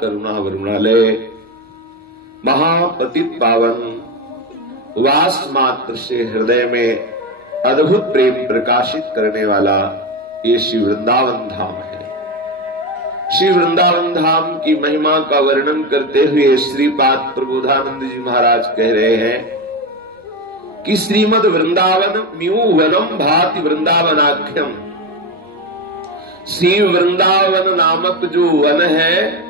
करुणा वरुणालय, महापतित पावन, वास मात्र से हृदय में अद्भुत प्रेम प्रकाशित करने वाला ये श्री वृंदावन धाम है। श्री वृंदावन धाम की महिमा का वर्णन करते हुए श्रीपाद प्रबोधानंद जी महाराज कह रहे हैं कि श्रीमद वृंदावन म्यू वनम भाति वृंदावनाख्यम। श्री वृंदावन नामक जो वन है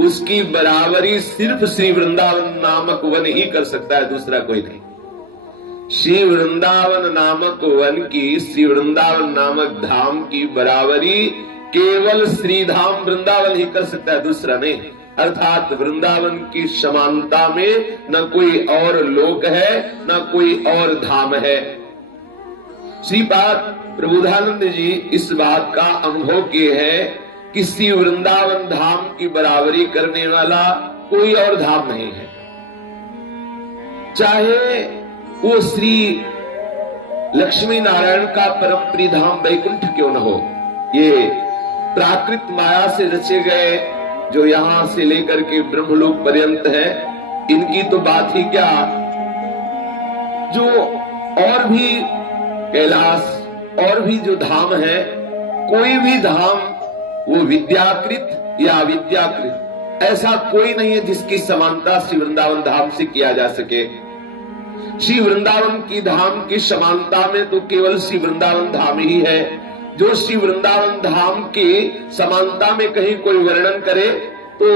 उसकी बराबरी सिर्फ श्री वृंदावन नामक वन ही कर सकता है, दूसरा कोई नहीं। श्री वृंदावन नामक वन की, श्री वृंदावन नामक धाम की बराबरी केवल श्री धाम वृंदावन ही कर सकता है, दूसरा नहीं। अर्थात वृंदावन की समानता में न कोई और लोक है न कोई और धाम है। श्रीपाद प्रबोधानंद जी इस बात का अनुभव किए हैं कि श्री वृंदावन धाम की बराबरी करने वाला कोई और धाम नहीं है। चाहे वो श्री लक्ष्मी नारायण का परम प्रिय धाम वैकुंठ क्यों न हो, ये प्राकृत माया से रचे गए जो यहां से लेकर के ब्रह्मलोक पर्यंत है, इनकी तो बात ही क्या। जो और भी कैलाश और भी जो धाम है, कोई भी धाम वो विद्याकृत या अविद्याकृत ऐसा कोई नहीं है जिसकी समानता श्री वृंदावन धाम से किया जा सके। श्री वृंदावन की धाम की समानता में तो केवल श्री वृंदावन धाम ही है। जो श्री वृंदावन धाम की समानता में कहीं कोई वर्णन करे तो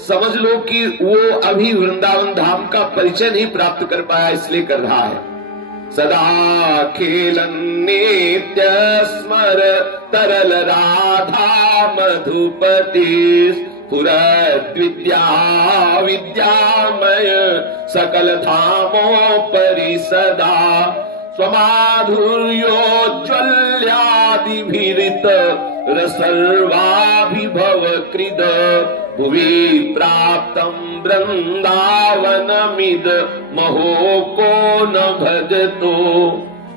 समझ लो कि वो अभी वृंदावन धाम का परिचय नहीं प्राप्त कर पाया, इसलिए कर रहा है। सदा खेलन नित्य स्मर तरल राधा मधुपति पुरद्विद्या विद्यामय सकल धामों परि सदा स्वमाधुर्योज्वल्यादिभिरित रसर्वाभिभव कृद भुवि प्राप्तम वृंदावनमिद महो को न भजतो।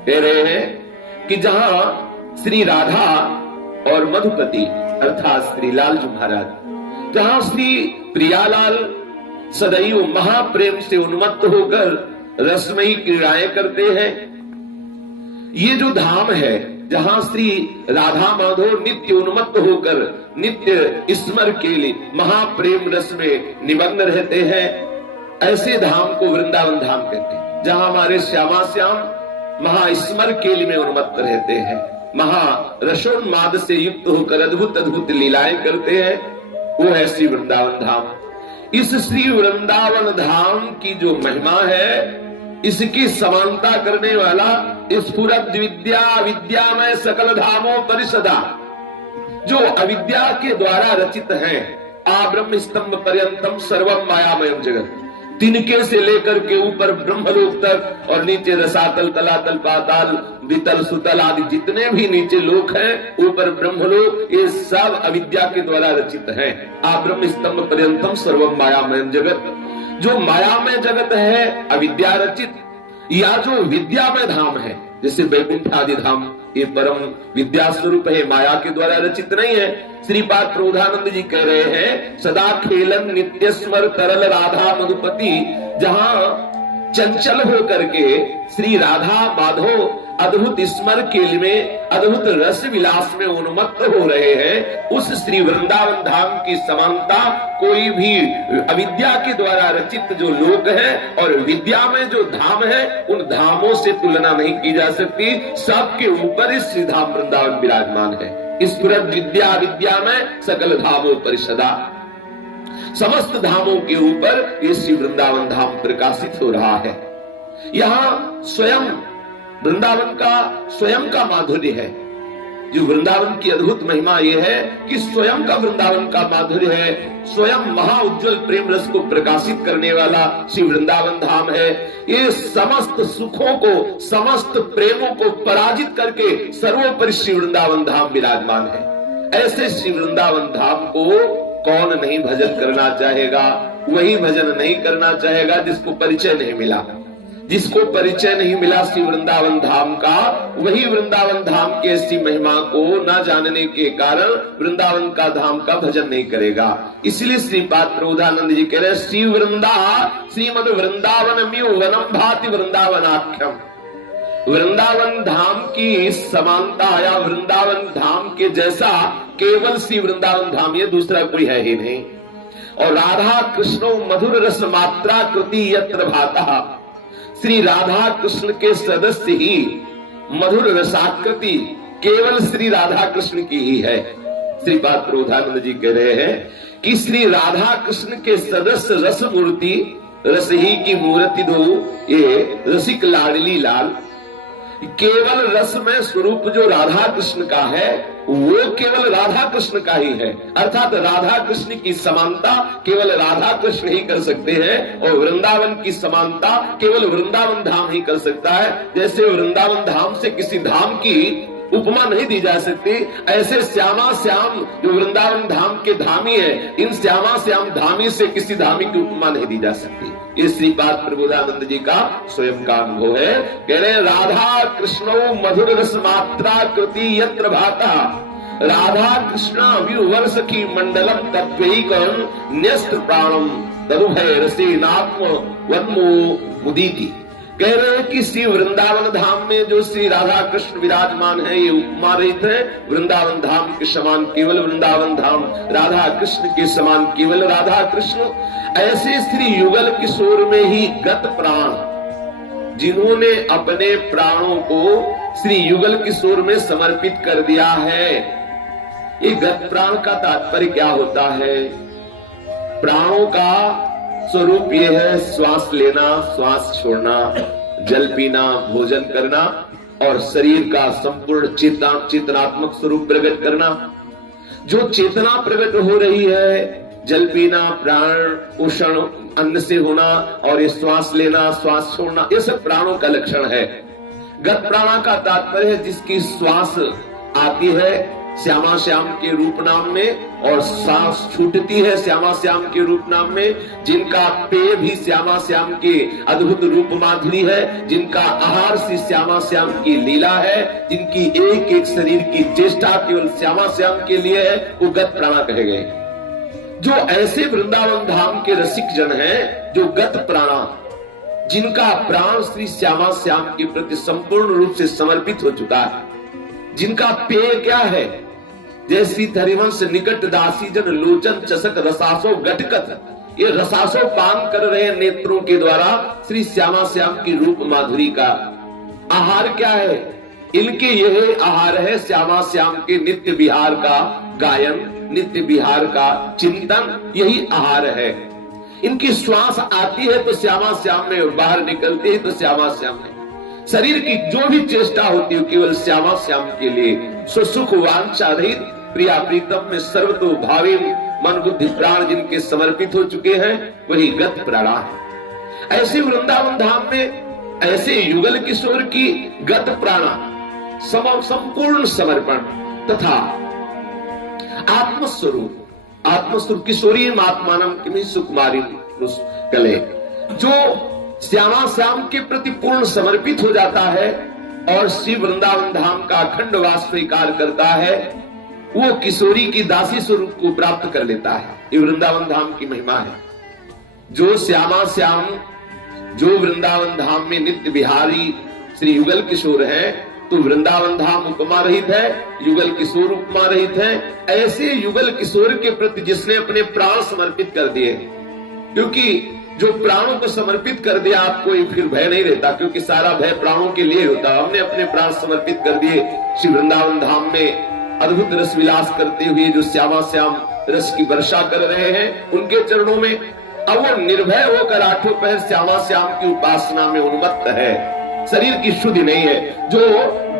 कह रहे हैं कि जहां श्री राधा और मधुपति अर्थात श्री लाल जी महाराज, जहां श्री प्रियालाल सदैव महाप्रेम से उन्मत्त होकर रसमयी क्रीड़ाएं करते हैं, ये जो धाम है जहां श्री राधा माधव नित्य उन्मत्त होकर नित्य स्मर के लिए महाप्रेम रस में निमग्न रहते हैं, ऐसे धाम को वृंदावन धाम कहते हैं। जहां हमारे श्यामा श्याम महास्मर के लिए में उन्मत्त रहते हैं, महारसोन्माद से युक्त होकर अद्भुत अद्भुत लीलाएं करते हैं, वो है श्री वृंदावन धाम। इस श्री वृंदावन धाम की जो महिमा है, इसकी समानता करने वाला स्फुरद विद्या विद्यामय सकल धामों परिषदा, जो अविद्या के द्वारा रचित है, आ ब्रह्म स्तंभ पर्यंतम सर्वम मायामयम जगत, तिनके से लेकर के ऊपर ब्रह्मलोक तक और नीचे रसातल तलातल पाताल वितल सुतल आदि जितने भी नीचे लोक हैं, ऊपर ब्रह्मलोक, ये सब अविद्या के द्वारा रचित हैं। आ ब्रह्म स्तंभ पर्यंतम सर्वम मायामयम जगत, जो मायामय जगत है अविद्या रचित, या जो विद्यामय धाम है जैसे वैकुंठ आदि धाम, ये परम विद्या स्वरूप है, माया के द्वारा रचित नहीं है। श्रीपाद प्रबोधानंद जी कह रहे हैं सदा खेलन नित्य स्मर तरल राधा मधुपति, जहां चंचल हो करके श्री राधा माधव अद्भुत स्मर के लिए अद्भुत रस विलास में उन्मत्त हो रहे हैं, उस श्री वृंदावन धाम की समानता कोई भी अविद्या के द्वारा रचित जो लोक है और विद्या में जो धाम है, उन धामों से तुलना नहीं की जा सकती। सबके ऊपर इस श्री धाम वृंदावन विराजमान है। इस विद्या विद्या में सकल धामों परिषदा, समस्त धामों के ऊपर ये श्री वृंदावन धाम प्रकाशित हो रहा है। यहाँ स्वयं वृंदावन का स्वयं का माधुर्य है। जो वृंदावन की अद्भुत महिमा यह है कि स्वयं का वृंदावन का माधुर्य है, स्वयं महा उज्जवल प्रेम रस को प्रकाशित करने वाला श्री वृंदावन धाम है। ये समस्त सुखों को, समस्त प्रेमों को पराजित करके सर्वोपरि श्री वृंदावन धाम विराजमान है। ऐसे श्री वृंदावन धाम को कौन नहीं भजन करना चाहेगा? वही भजन नहीं करना चाहेगा जिसको परिचय नहीं मिला, जिसको परिचय नहीं मिला श्री वृंदावन धाम का, वही वृंदावन धाम की ऐसी महिमा को न जानने के कारण वृंदावन का धाम का भजन नहीं करेगा। इसलिए श्रीपाद प्रबोधानंद जी कह रहे श्रीमद वृंदावन म्यु वनम भाति वृंदावनाख्यम। वृंदावन धाम की समानता या वृंदावन धाम के जैसा केवल श्री वृंदावन धाम, ये दूसरा कोई है ही नहीं। और राधा कृष्णो मधुर रस मात्रा कृति यत्र भाता, श्री राधा कृष्ण के सदस्य ही मधुर रसाकृति केवल श्री राधा कृष्ण की ही है। श्रीपाद प्रबोधानंद जी कह रहे हैं कि श्री राधा कृष्ण के सदस्य रस मूर्ति, रस ही की मूर्ति दो, ये रसिक लाडली लाल, केवल रस में स्वरूप जो राधा कृष्ण का है वो केवल राधा कृष्ण का ही है। अर्थात राधा कृष्ण की समानता केवल राधा कृष्ण ही कर सकते हैं और वृंदावन की समानता केवल वृंदावन धाम ही कर सकता है। जैसे वृंदावन धाम से किसी धाम की उपमा नहीं दी जा सकती, ऐसे श्यामा श्याम जो वृंदावन धाम के धामी है, इन श्यामा श्याम धामी से किसी धामी की उपमा नहीं दी जा सकती। ये श्रीपाद प्रबोधानंद जी का स्वयं का अनुभव है। कह रहे राधा कृष्णो मधुर रस मात्रा कृति यत्र भाता, राधा कृष्णा विवर सखी मंडलम तत्वैकं न्यस्त प्राणम तदुभय रसेनात्म वन्मो मुदीति। कह रहे हैं कि श्री वृंदावन धाम में जो श्री राधा कृष्ण विराजमान है, ये उपमा रहित है। वृंदावन धाम के समान केवल वृंदावन धाम, राधा कृष्ण के समान केवल राधा कृष्ण। ऐसे श्री युगल किशोर में ही गत प्राण, जिन्होंने अपने प्राणों को श्री युगल किशोर में समर्पित कर दिया है। ये गत प्राण का तात्पर्य क्या होता है? प्राणों का स्वरूप ये है श्वास लेना, श्वास छोड़ना, जल पीना, भोजन करना और शरीर का संपूर्ण चेतनात्मक स्वरूप प्रकट करना। जो चेतना प्रकट हो रही है, जल पीना, प्राण पोषण अन्न से होना और ये श्वास लेना, श्वास छोड़ना, ये सब प्राणों का लक्षण है। गत प्राणा का तात्पर्य है जिसकी श्वास आती है श्यामा श्याम के रूप नाम में और सांस छूटती है श्यामा श्याम के रूप नाम में, जिनका पेय भी श्यामा श्याम के अद्भुत रूप माधुरी है, जिनका आहार श्री श्यामा श्याम की लीला है, जिनकी एक एक शरीर की चेष्टा केवल श्यामा श्याम के लिए है, वो गत प्राणा कहे गए। जो ऐसे वृंदावन धाम के रसिक जन हैं, जो गत प्राणा, जिनका प्राण श्री श्यामा श्याम के प्रति संपूर्ण रूप से समर्पित हो चुका है, जिनका पेय क्या है? जैसी हरिवंश निकट दासी जन लोचन चषक रसासो गटकत, ये रसासो पान कर रहे नेत्रों के द्वारा श्री श्यामा श्याम की रूप माधुरी का आहार क्या है? इनके यह आहार है श्यामा श्याम के नित्य विहार का गायन, नित्य विहार का चिंतन, यही आहार है। इनकी श्वास आती है तो श्यामा श्याम में, बाहर निकलती है तो श्यामा श्याम में। शरीर की जो भी चेष्टा होती है केवल श्यामा श्याम के लिए। सुख वांछा रहित प्रिया प्रीतम में सर्वतो भावी मन बुद्धि प्राण जिनके समर्पित हो चुके हैं, वही गत प्राणा है। ऐसे वृंदावन धाम में ऐसे युगल किशोर की गत प्राणा संपूर्ण समर्पण तथा आत्मस्वरूप किशोरी आत्मानम किमी सुकुमारी कले, जो श्यामा श्याम के प्रति पूर्ण समर्पित हो जाता है और श्री वृंदावन धाम का अखंड वास स्वीकार करता है, वो किशोरी की दासी स्वरूप को प्राप्त कर लेता है। ये वृंदावन धाम की महिमा है। जो श्यामा श्याम, जो वृंदावन धाम में नित्य बिहारी श्री युगल किशोर है, तो वृंदावन धाम उपमा रहित है, युगल किशोर उपमा रहित है। ऐसे युगल किशोर के प्रति जिसने अपने प्राण समर्पित कर दिए, क्योंकि जो प्राणों को समर्पित कर दिया, आपको फिर भय नहीं रहता, क्योंकि सारा भय प्राणों के लिए होता। हमने अपने प्राण समर्पित कर दिए श्री वृंदावन धाम में अद्भुत रस विलास करते हुए जो श्यामा श्याम रस की वर्षा कर रहे हैं उनके चरणों में, अब वो निर्भय होकर आठों पहर श्यामा श्याम की उपासना में उन्मत्त है। शरीर की शुद्धि नहीं है। जो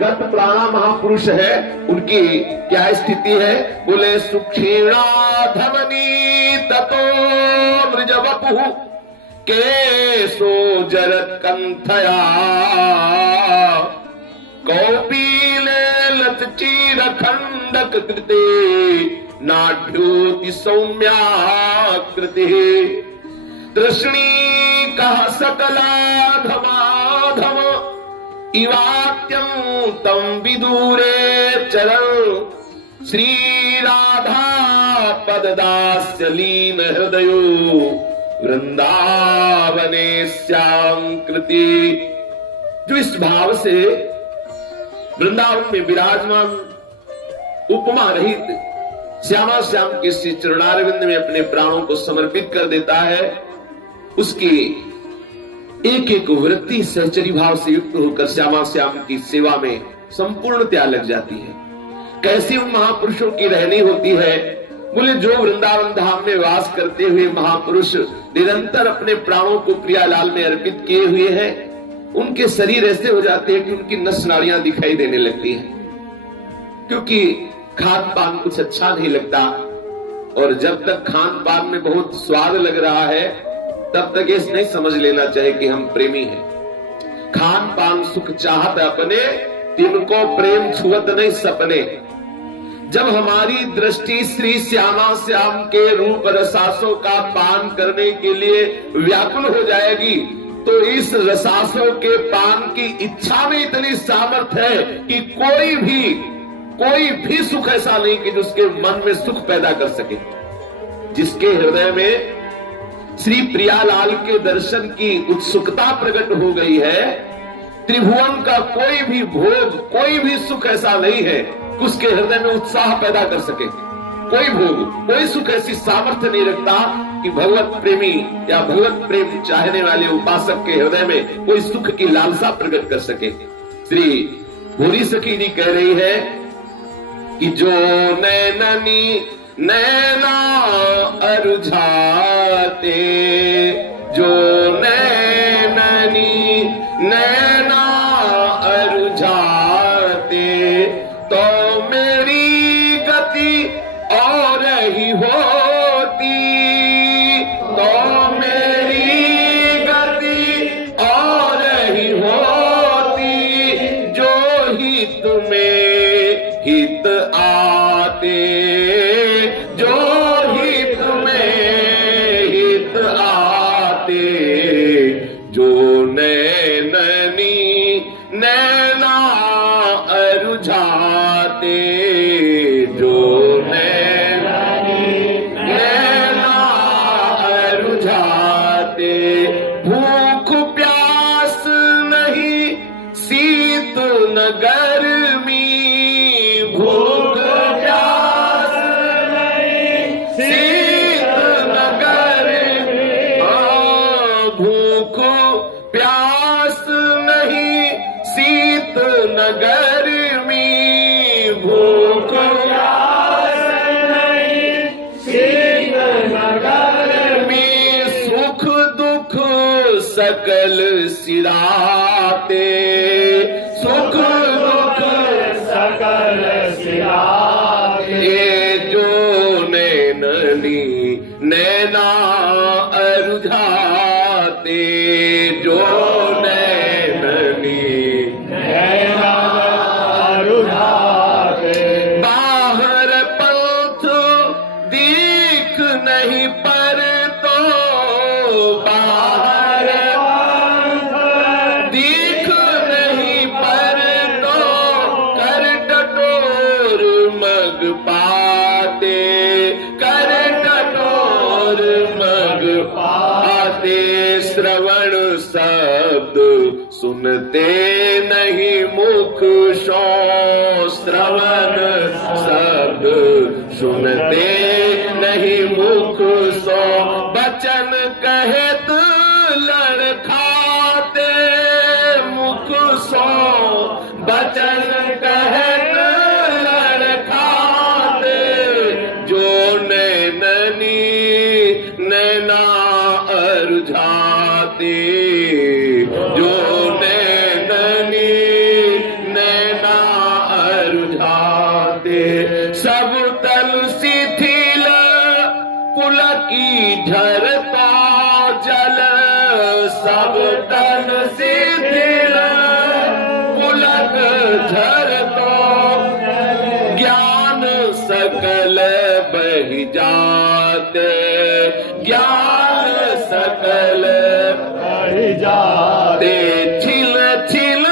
गत प्राणा महापुरुष है उनकी क्या स्थिति है? बोले सुक्षीणा धमनी ततो मृजवपु केशो जरत कंथया कौपीले लतचीर खंडक कृते नाढ्योति सौम्याकृति तृष्णी कह सकला धमा इवाक्यं तं विदूरे चरण श्री राधा पददास्य लीन हृदयो वृंदावने श्याम कृति। जो इस भाव से वृंदावन में विराजमान उपमा रहित श्यामा श्याम के श्री चरणारविंद में अपने प्राणों को समर्पित कर देता है, उसकी एक एक वृत्ति सहचरी भाव से युक्त होकर श्यामा श्याम की सेवा में संपूर्णतया लग जाती है। कैसी उन महापुरुषों की रहनी होती है? बोले जो वृंदावन धाम में वास करते हुए महापुरुष निरंतर अपने प्राणों को प्रियालाल में अर्पित किए हुए हैं, उनके शरीर ऐसे हो जाते हैं कि उनकी नस नाड़ियां दिखाई देने लगती हैं, क्योंकि खान पान कुछ अच्छा नहीं लगता। और जब तक खान पान में बहुत स्वाद लग रहा है तब तक ये नहीं समझ लेना चाहिए कि हम प्रेमी हैं। खान पान सुख चाहत अपने, तिनको प्रेम छुअत नहीं सपने। जब हमारी दृष्टि श्री श्यामा श्याम के रूप रसासों का पान करने के लिए व्याकुल हो जाएगी, तो इस रसासों के पान की इच्छा में इतनी सामर्थ्य है कि कोई भी सुख ऐसा नहीं कि जो उसके मन में सुख पैदा कर सके। जिसके हृदय में श्री प्रियालाल के दर्शन की उत्सुकता प्रकट हो गई है, त्रिभुवन का कोई भी भोग, कोई भी सुख ऐसा नहीं है कि उसके हृदय में उत्साह पैदा कर सके। कोई भोग, कोई सुख ऐसी सामर्थ्य नहीं रखता कि भगवत प्रेमी या भगवत प्रेम चाहने वाले उपासक के हृदय में कोई सुख की लालसा प्रकट कर सके। श्री भूरी सखी जी कह रही है कि जो नैना अरुझाते, जो नैना अरुझाते, तो मेरी गति और ही होती, तो मेरी गति और ही होती, जो हित में हित आते, जो हित में हित आते, जो नैना अरुझाते, जो नैना अरुझाते, भूख प्यास नहीं शीत न गर्मी, भूख प्यास नहीं शीत न गर्मी, भूख प्यास नहीं शीत न गर्मी, भूख प्यास नहीं शीत न गर्मी, सुख दुख सकल सिराते, सुख दुख सकल सिराते, जो नैना अरुझाते, जो नैना अरुझाते, बाहर पंथ दीख नहीं पर तो, बाहर पंथ दीख नहीं पर तो, कर टटोर मग पाते, कर टटोर मग पाते, श्रवण शब्द सुनते नहीं मुख सो, श्रवण शब्द सुनते नहीं मुख सो, बचन कहत लड़खाते मुख सो, बचन कहत लड़खाते, जो नैना अरुझाते, जो नैना अरुझाते, सब तल शिथिल पुलकी झरता जल, सब तल शिथिल पुलक झरता, ज्ञान सकल बहि जाते, ज्ञान सकल बहि जाते, छिल छिल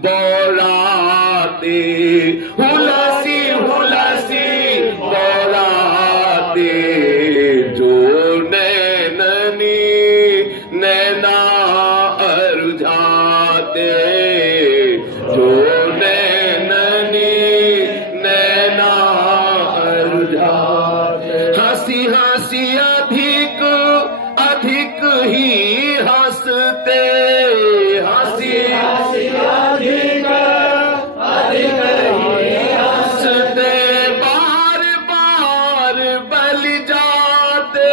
बोराते, हुलसी हुलसी बोराते, जो नैननी नैना अरुझाते, जो नैननी नैना अरुझाते। हंसी हंसी अधिक अधिक ही हंसते, हंसी हंसी अधिक अधिक ही हंसते, बार बार बल जाते,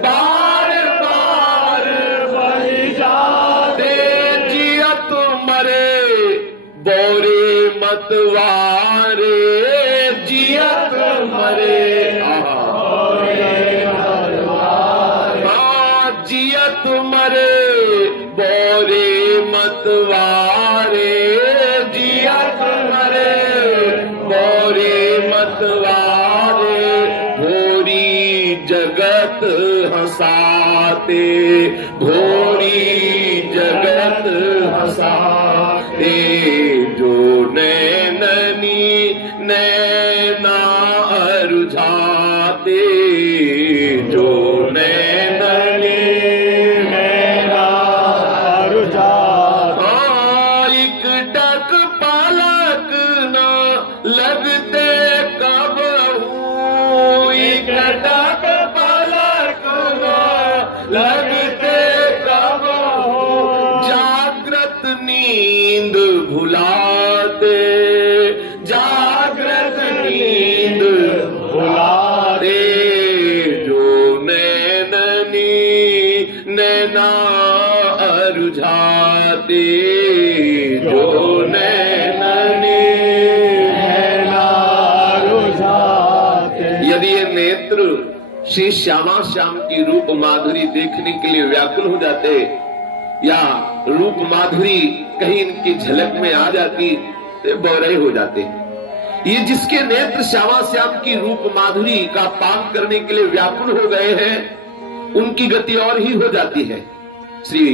बार बार बल जाते, जियत मरे बोरे मतवारे, जियत मरे जियत मरे बोरे मतवारे, जियत मरे बोरे मतवारे, भोरी जगत हंसाते, भोरी जगत हंसाते, जो नैननी नैना अरुझाते, जो नैननी नैना अरुझाते। एक टक पलक न लगते कबहू, एक टक पलक न लगते कबहू, जागृत नींद भुलाते, जागृत नींद भुलाते, जो नैननी नैना अरुझाते, जो नैननी नैना अरुझाते। यदि ये नेत्र श्री श्यामा श्याम की रूप माधुरी देखने के लिए व्याकुल हो जाते, या रूप माधुरी कहीं इनकी झलक में आ जाती तो बौरे हो जाते। ये जिसके नेत्र श्यामा श्याम की रूप माधुरी का पान करने के लिए व्याकुल हो गए हैं, उनकी गति और ही हो जाती है। श्री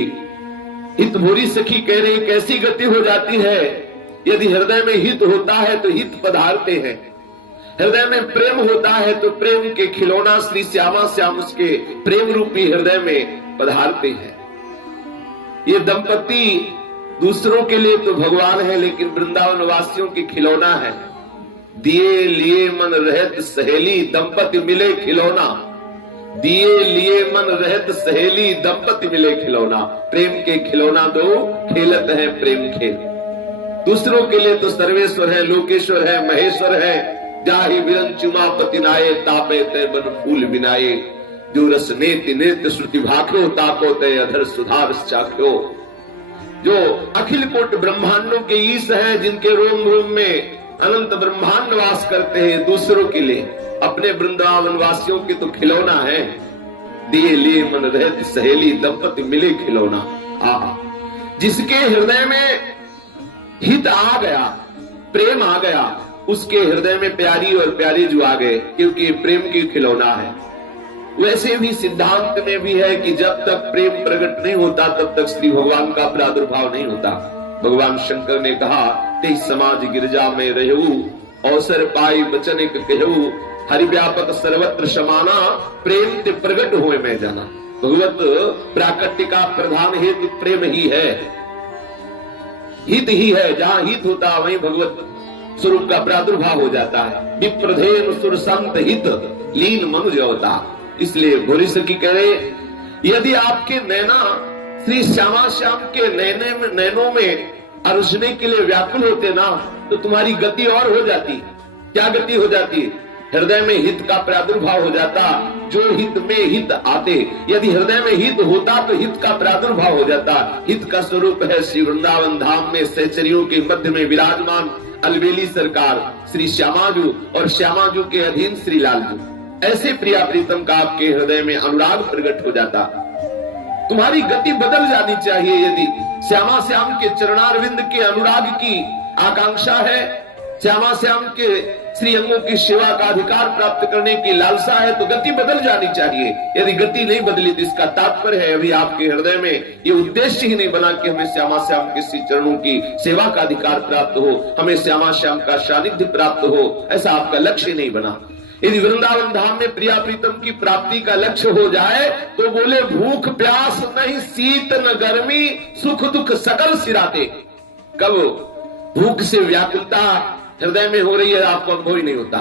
हितभोरी सखी कह रही, कैसी गति हो जाती है? यदि हृदय में हित होता है तो हित पधारते हैं, हृदय में प्रेम होता है तो प्रेम के खिलौना श्री श्यामा श्याम उसके प्रेम रूपी हृदय में पधारते हैं। ये दंपति दूसरों के लिए तो भगवान है, लेकिन वृंदावन वासियों की खिलौना है। दिए लिए मन रहत सहेली, दंपति मिले खिलौना, दिए लिए मन रहत सहेली, दंपति मिले खिलौना। प्रेम के खिलौना दो खेलत है प्रेम खेल। दूसरों के लिए तो सर्वेश्वर है, लोकेश्वर है, महेश्वर है। जाहि बिरन चुमा पति नाये, तापे तय बन फूल बिनाये। जो रस नेति नेत्र श्रुति भाख्यो, ताको तय अधर सुधार चाख्यो। जो अखिल कोट ब्रह्मांडों के ईश हैं, जिनके रोम रोम में अनंत ब्रह्मांड वास करते हैं, दूसरों के लिए, अपने वृंदावन वासियों के तो खिलौना है। दिए लिए मन रहत सहेली, दंपति मिले खिलौना। जिसके हृदय में हित आ गया, प्रेम आ गया, उसके हृदय में प्यारी और प्यारी जो आ गए, क्योंकि प्रेम की खिलौना है। वैसे भी सिद्धांत में भी है कि जब तक प्रेम प्रकट नहीं होता तब तक श्री भगवान का प्रादुर्भाव नहीं होता। भगवान शंकर ने कहा, ते समाज गिरजा में रहू, अवसर पाई बचन एक कहू, हरि व्यापक सर्वत्र समाना, प्रेम ते प्रकट हुए में जाना। भगवत प्राकट्य का प्रधान हेतु प्रेम ही है, हित ही है। जहां हित होता वहीं भगवत स्वरूप का प्रादुर्भाव हो जाता है। विप्रधेन सुर संत हित, लीन मनुज अवतार। इसलिए भोरी सखी कह रहे, यदि आपके नैना श्री श्यामा श्याम के नैनों में अरसने के लिए व्याकुल होते ना, तो तुम्हारी गति और हो जाती। क्या गति हो जाती? हृदय में हित का प्रादुर्भाव हो जाता। जो हित में हित आते, यदि हृदय में हित होता तो हित का प्रादुर्भाव हो जाता। हित का स्वरूप है श्री वृंदावन धाम में सहचरियों के मध्य में विराजमान अलबेली सरकार श्री श्यामाजू, और श्यामाजू के अधीन श्री लालजू। ऐसे प्रिया प्रीतम का आपके हृदय में अनुराग प्रकट हो जाता। तुम्हारी गति बदल जानी चाहिए। यदि श्यामा श्याम के चरणारविंद के अनुराग की आकांक्षा है, श्यामा श्याम के श्री अंगों की सेवा का अधिकार प्राप्त करने की लालसा है तो गति बदल जानी चाहिए। यदि गति नहीं बदली तो इसका तात्पर्य है अभी आपके हृदय में ये उद्देश्य ही नहीं बना कि हमें श्यामा श्याम के श्री चरणों की सेवा का अधिकार प्राप्त हो, हमें श्यामा श्याम का सानिध्य प्राप्त हो, ऐसा आपका लक्ष्य नहीं बना। यदि वृंदावन धाम में प्रिया प्रीतम की प्राप्ति का लक्ष्य हो जाए तो बोले भूख प्यास नहीं, शीत न गर्मी, सुख दुख सकल सिराते। कब भूख से व्याकुलता हृदय में हो रही है आपको अनुभव ही नहीं होता।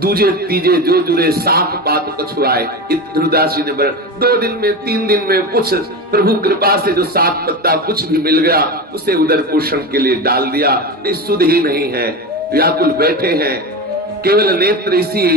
दूजे तीजे जो जुड़े साख पात कछुआए, ध्रुवदास जी ने 2 दिन में 3 दिन में कुछ प्रभु कृपा से जो साख पत्ता कुछ भी मिल गया उसे उदर पोषण के लिए डाल दिया। ये सुध ही नहीं है, व्याकुल बैठे हैं, केवल नेत्र इसी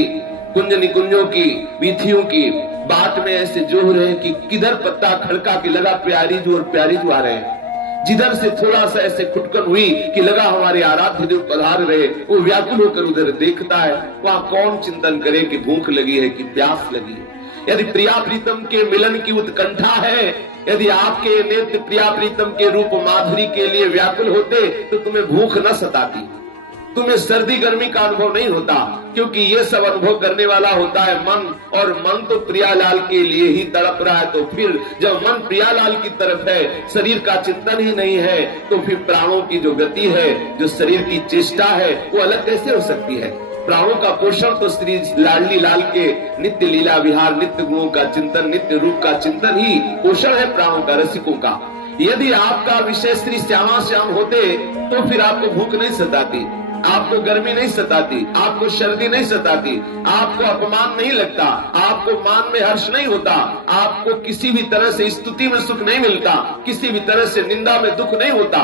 कुंज निकुंजों की वीथियों की बाट में ऐसे जोह रहे कि किधर पत्ता खड़का कि लगा प्यारी जो और प्यारी जो आ रहे हैं, जिधर से थोड़ा सा ऐसे खुटकन हुई कि लगा हमारे आराध्य देव पधार रहे, वो व्याकुल होकर उधर देखता है। वहां कौन चिंतन करे कि भूख लगी है कि प्यास लगी है। यदि प्रिया प्रीतम के मिलन की उत्कंठा है, यदि आपके नेत्र प्रिया प्रीतम के रूप माधुरी के लिए व्याकुल होते तो तुम्हें भूख न सताती, तुम्हें सर्दी गर्मी का अनुभव नहीं होता, क्योंकि ये सब अनुभव करने वाला होता है मन, और मन तो प्रियालाल के लिए ही तड़प रहा है। तो फिर जब मन प्रियालाल की तरफ है, शरीर का चिंतन ही नहीं है, तो फिर प्राणों की जो गति है, जो शरीर की चेष्टा है, वो अलग कैसे हो सकती है। प्राणों का पोषण तो श्री लाडली लाल के नित्य लीला विहार, नित्य गुणों का चिंतन, नित्य रूप का चिंतन ही पोषण है प्राणों का, रसिकों का। यदि आपका विषय श्री श्यामा श्याम होते तो फिर आपको भूख नहीं सताती, आपको गर्मी नहीं सताती, आपको सर्दी नहीं सताती, आपको अपमान नहीं लगता, आपको मान में हर्ष नहीं होता, आपको किसी भी तरह से स्तुति में सुख नहीं मिलता, किसी भी तरह से निंदा में दुख नहीं होता।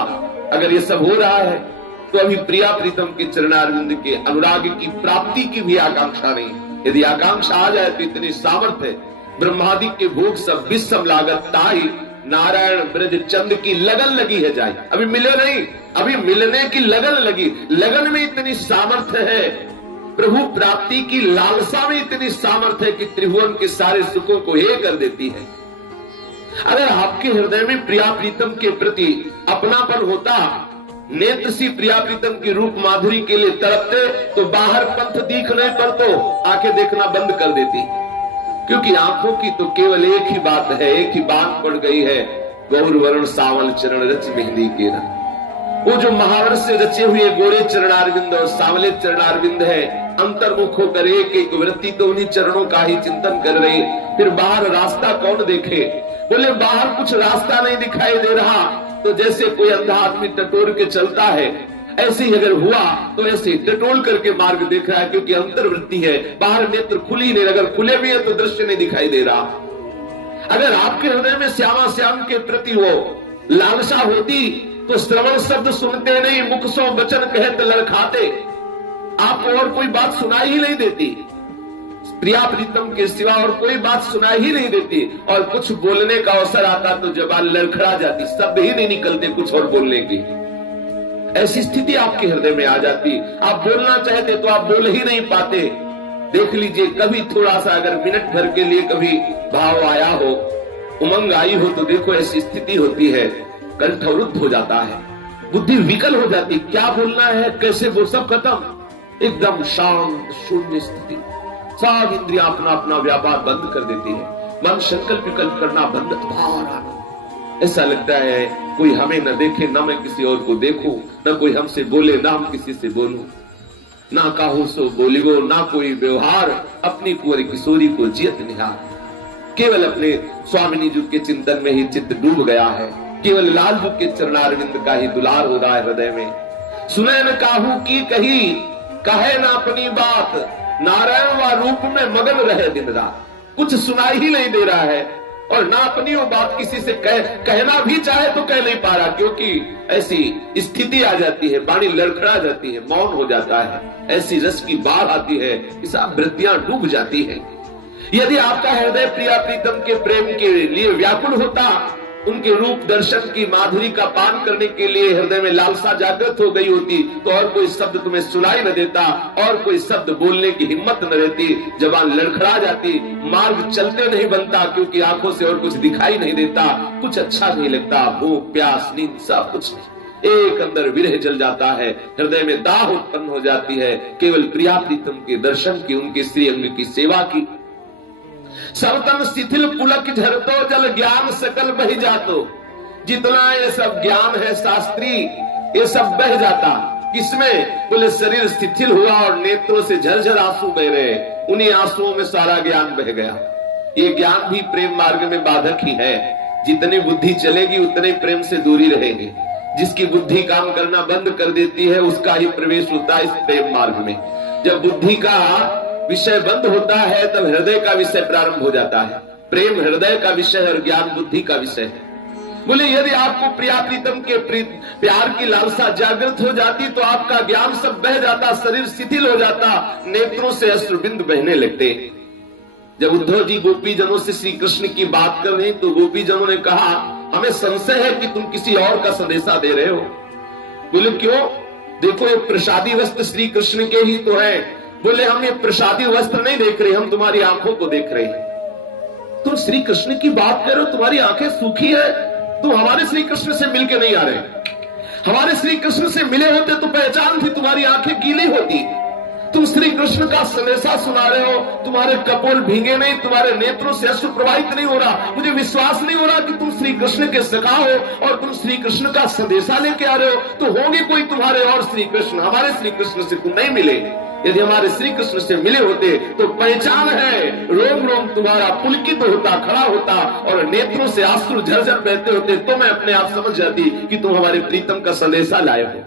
अगर ये सब हो रहा है तो अभी प्रिया प्रीतम के चरणारविंद के अनुराग की प्राप्ति की भी आकांक्षा नहीं। यदि आकांक्षा आ जाए तो इतनी सामर्थ्य, ब्रह्मादि के भोग सब विषम लागत ताई, नारायण ब्रज चंद की लगन लगी है जाए। अभी मिले नहीं, अभी मिलने की लगन लगी, लगन में इतनी सामर्थ्य है, प्रभु प्राप्ति की लालसा में इतनी सामर्थ्य है कि त्रिभुवन के सारे सुखों को हे कर देती है। अगर आपके हृदय में प्रिया प्रीतम के प्रति अपनापन होता, नेत्र सी प्रिया प्रीतम की रूप माधुरी के लिए तड़पते, तो बाहर पंथ दिखने पर तो आंखें देखना बंद कर देती, क्योंकि आंखों की तो केवल एक ही बात है, एक ही बात पड़ गई है, गौर वरण सावल चरण रच मेहंदी के रंग। वो जो महावर्ष से रचे हुए गोरे चरणारविंद और सावले चरणारविंद है, अंतर्मुख होकर एक एक वृत्ति तो उन्हीं चरणों का ही चिंतन कर रही। फिर बाहर रास्ता कौन देखे, बोले बाहर कुछ रास्ता नहीं दिखाई दे रहा, तो जैसे कोई अंधा आदमी टटोर के चलता है, ऐसे ही अगर हुआ तो ऐसे टटोल करके मार्ग देख रहा है, क्योंकि अंतर्वृत्ति है, बाहर नेत्र खुली नहीं, अगर खुले भी है तो दृश्य नहीं दिखाई दे रहा। अगर आपके हृदय में श्यामा श्याम के प्रति वो लालसा होती तो श्रवण शब्द सुनते नहीं, मुख सो वचन कहत लड़खाते, आपको और कोई बात सुनाई ही नहीं देती, प्रिया प्रीतम के सिवा और कोई बात सुनाई ही नहीं देती, और कुछ बोलने का अवसर आता तो जबान लड़खड़ा जाती, शब्द ही नहीं निकलते कुछ और बोलने की। ऐसी स्थिति आपके हृदय में आ जाती, आप बोलना चाहते तो आप बोल ही नहीं पाते। देख लीजिए, कभी थोड़ा सा अगर मिनट भर के लिए कभी भाव आया हो, उमंग आई हो, तो देखो ऐसी स्थिति होती है, कंठ अवरुद्ध हो जाता है, बुद्धि विकल हो जाती, क्या बोलना है, कैसे बोल, सब खत्म, एकदम शांत शून्य स्थिति, सब इंद्रियां अपना अपना व्यापार बंद कर देती है, मन संकल्प विकल्प करना बंद, ऐसा लगता है कोई हमें न देखे, न मैं किसी और को देखूं, न कोई हमसे बोले, न हम किसी से बोलूं, ना काहू सो बोलिगो, ना कोई व्यवहार, अपनी कुंवरी किशोरी को जियत निहार। केवल अपने स्वामिनी जी के चिंतन में ही चित्त डूब गया है, केवल लाल जी के चरणारविंद का ही दुलार हो रहा है हृदय में। सुने न काहू की कही, कहे ना अपनी बात, नारायण व रूप में मगन रहे दिन रात। कुछ सुनाई ही नहीं दे रहा है, और ना अपनी वो बात किसी से कहना भी चाहे तो कह नहीं पा रहा, क्योंकि ऐसी स्थिति आ जाती है, वाणी लड़खड़ा जाती है, मौन हो जाता है, ऐसी रस की बाढ़ आती है, सब वृत्तियां डूब जाती है। यदि आपका हृदय प्रिया प्रीतम के प्रेम के लिए व्याकुल होता, उनके रूप दर्शन की माधुरी का पान करने के लिए हृदय में लालसा जागृत हो गई होती, तो और कोई शब्द तुम्हें सुनाई न देता, और कोई शब्द बोलने की हिम्मत न रहती, जबान लड़खड़ा जाती, मार्ग चलते नहीं बनता, क्योंकि आंखों से और कुछ दिखाई नहीं देता, कुछ अच्छा नहीं लगता, भूख प्यास नींद सब कुछ नहीं। एक अंदर विरह जल जाता है, हृदय में दाह उत्पन्न हो जाती है केवल प्रिया प्रीतम के दर्शन की, उनके श्री अंग की सेवा की। सर्वतन शिथिल पुलक झरतो जल ज्ञान सकल बह जातो। जितना ये सब ज्ञान है शास्त्री, ये सब बह जाता किसमें? बोले शरीर शिथिल हुआ और नेत्रों से झरझर आंसू बह रहे, उन्हीं आंसुओं में सारा ज्ञान बह गया। ये ज्ञान भी प्रेम मार्ग में बाधक ही है। जितनी बुद्धि चलेगी उतने प्रेम से दूरी रहेंगे। जिसकी बुद्धि काम करना बंद कर देती है उसका ही प्रवेश होता है इस प्रेम मार्ग में। जब बुद्धि का विषय बंद होता है तब हृदय का विषय प्रारंभ हो जाता है। प्रेम हृदय का विषय और ज्ञान बुद्धि का विषय है। बोले यदि आपको प्रिया प्रीतम के प्यार की लालसा जागृत हो जाती तो आपका ज्ञान सब बह जाता, शरीर शिथिल हो जाता, नेत्रों से अश्रुबिंद बहने लगते। जब उद्धव जी गोपी जनों से श्री कृष्ण की बात कर रहे तो गोपी जनों ने कहा हमें संशय है कि तुम किसी और का संदेशा दे रहे हो। बोले क्यों? देखो ये प्रसादी वस्त्र श्री कृष्ण के ही तो है। बोले हम ये प्रसादी वस्त्र नहीं देख रहे, हम तुम्हारी आंखों को देख रहे हैं। तुम श्री कृष्ण की बात कर रहे हो, तुम्हारी आंखें सूखी है, तुम हमारे श्री कृष्ण से मिलके नहीं आ रहे। हमारे श्री कृष्ण से मिले होते तो पहचान थी, तुम्हारी आंखें गीली होती। तुम श्री कृष्ण का संदेशा सुना रहे हो, तुम्हारे कपोल भीगे नहीं, तुम्हारे नेत्रों से अश्रु प्रवाहित नहीं हो रहा। मुझे विश्वास नहीं हो रहा कि तुम श्री कृष्ण के सखा हो और तुम श्री कृष्ण का संदेशा लेके आ रहे हो। तो होंगे कोई तुम्हारे और श्री कृष्ण, हमारे श्री कृष्ण से तुम नहीं मिले। यदि हमारे श्री कृष्ण से मिले होते तो पहचान है, रोम रोम तुम्हारा पुलकित होता, खड़ा होता और नेत्रों से आंसू झरझर बहते होते, तो मैं अपने आप समझ जाती कि तुम हमारे प्रीतम का संदेशा लाए हो।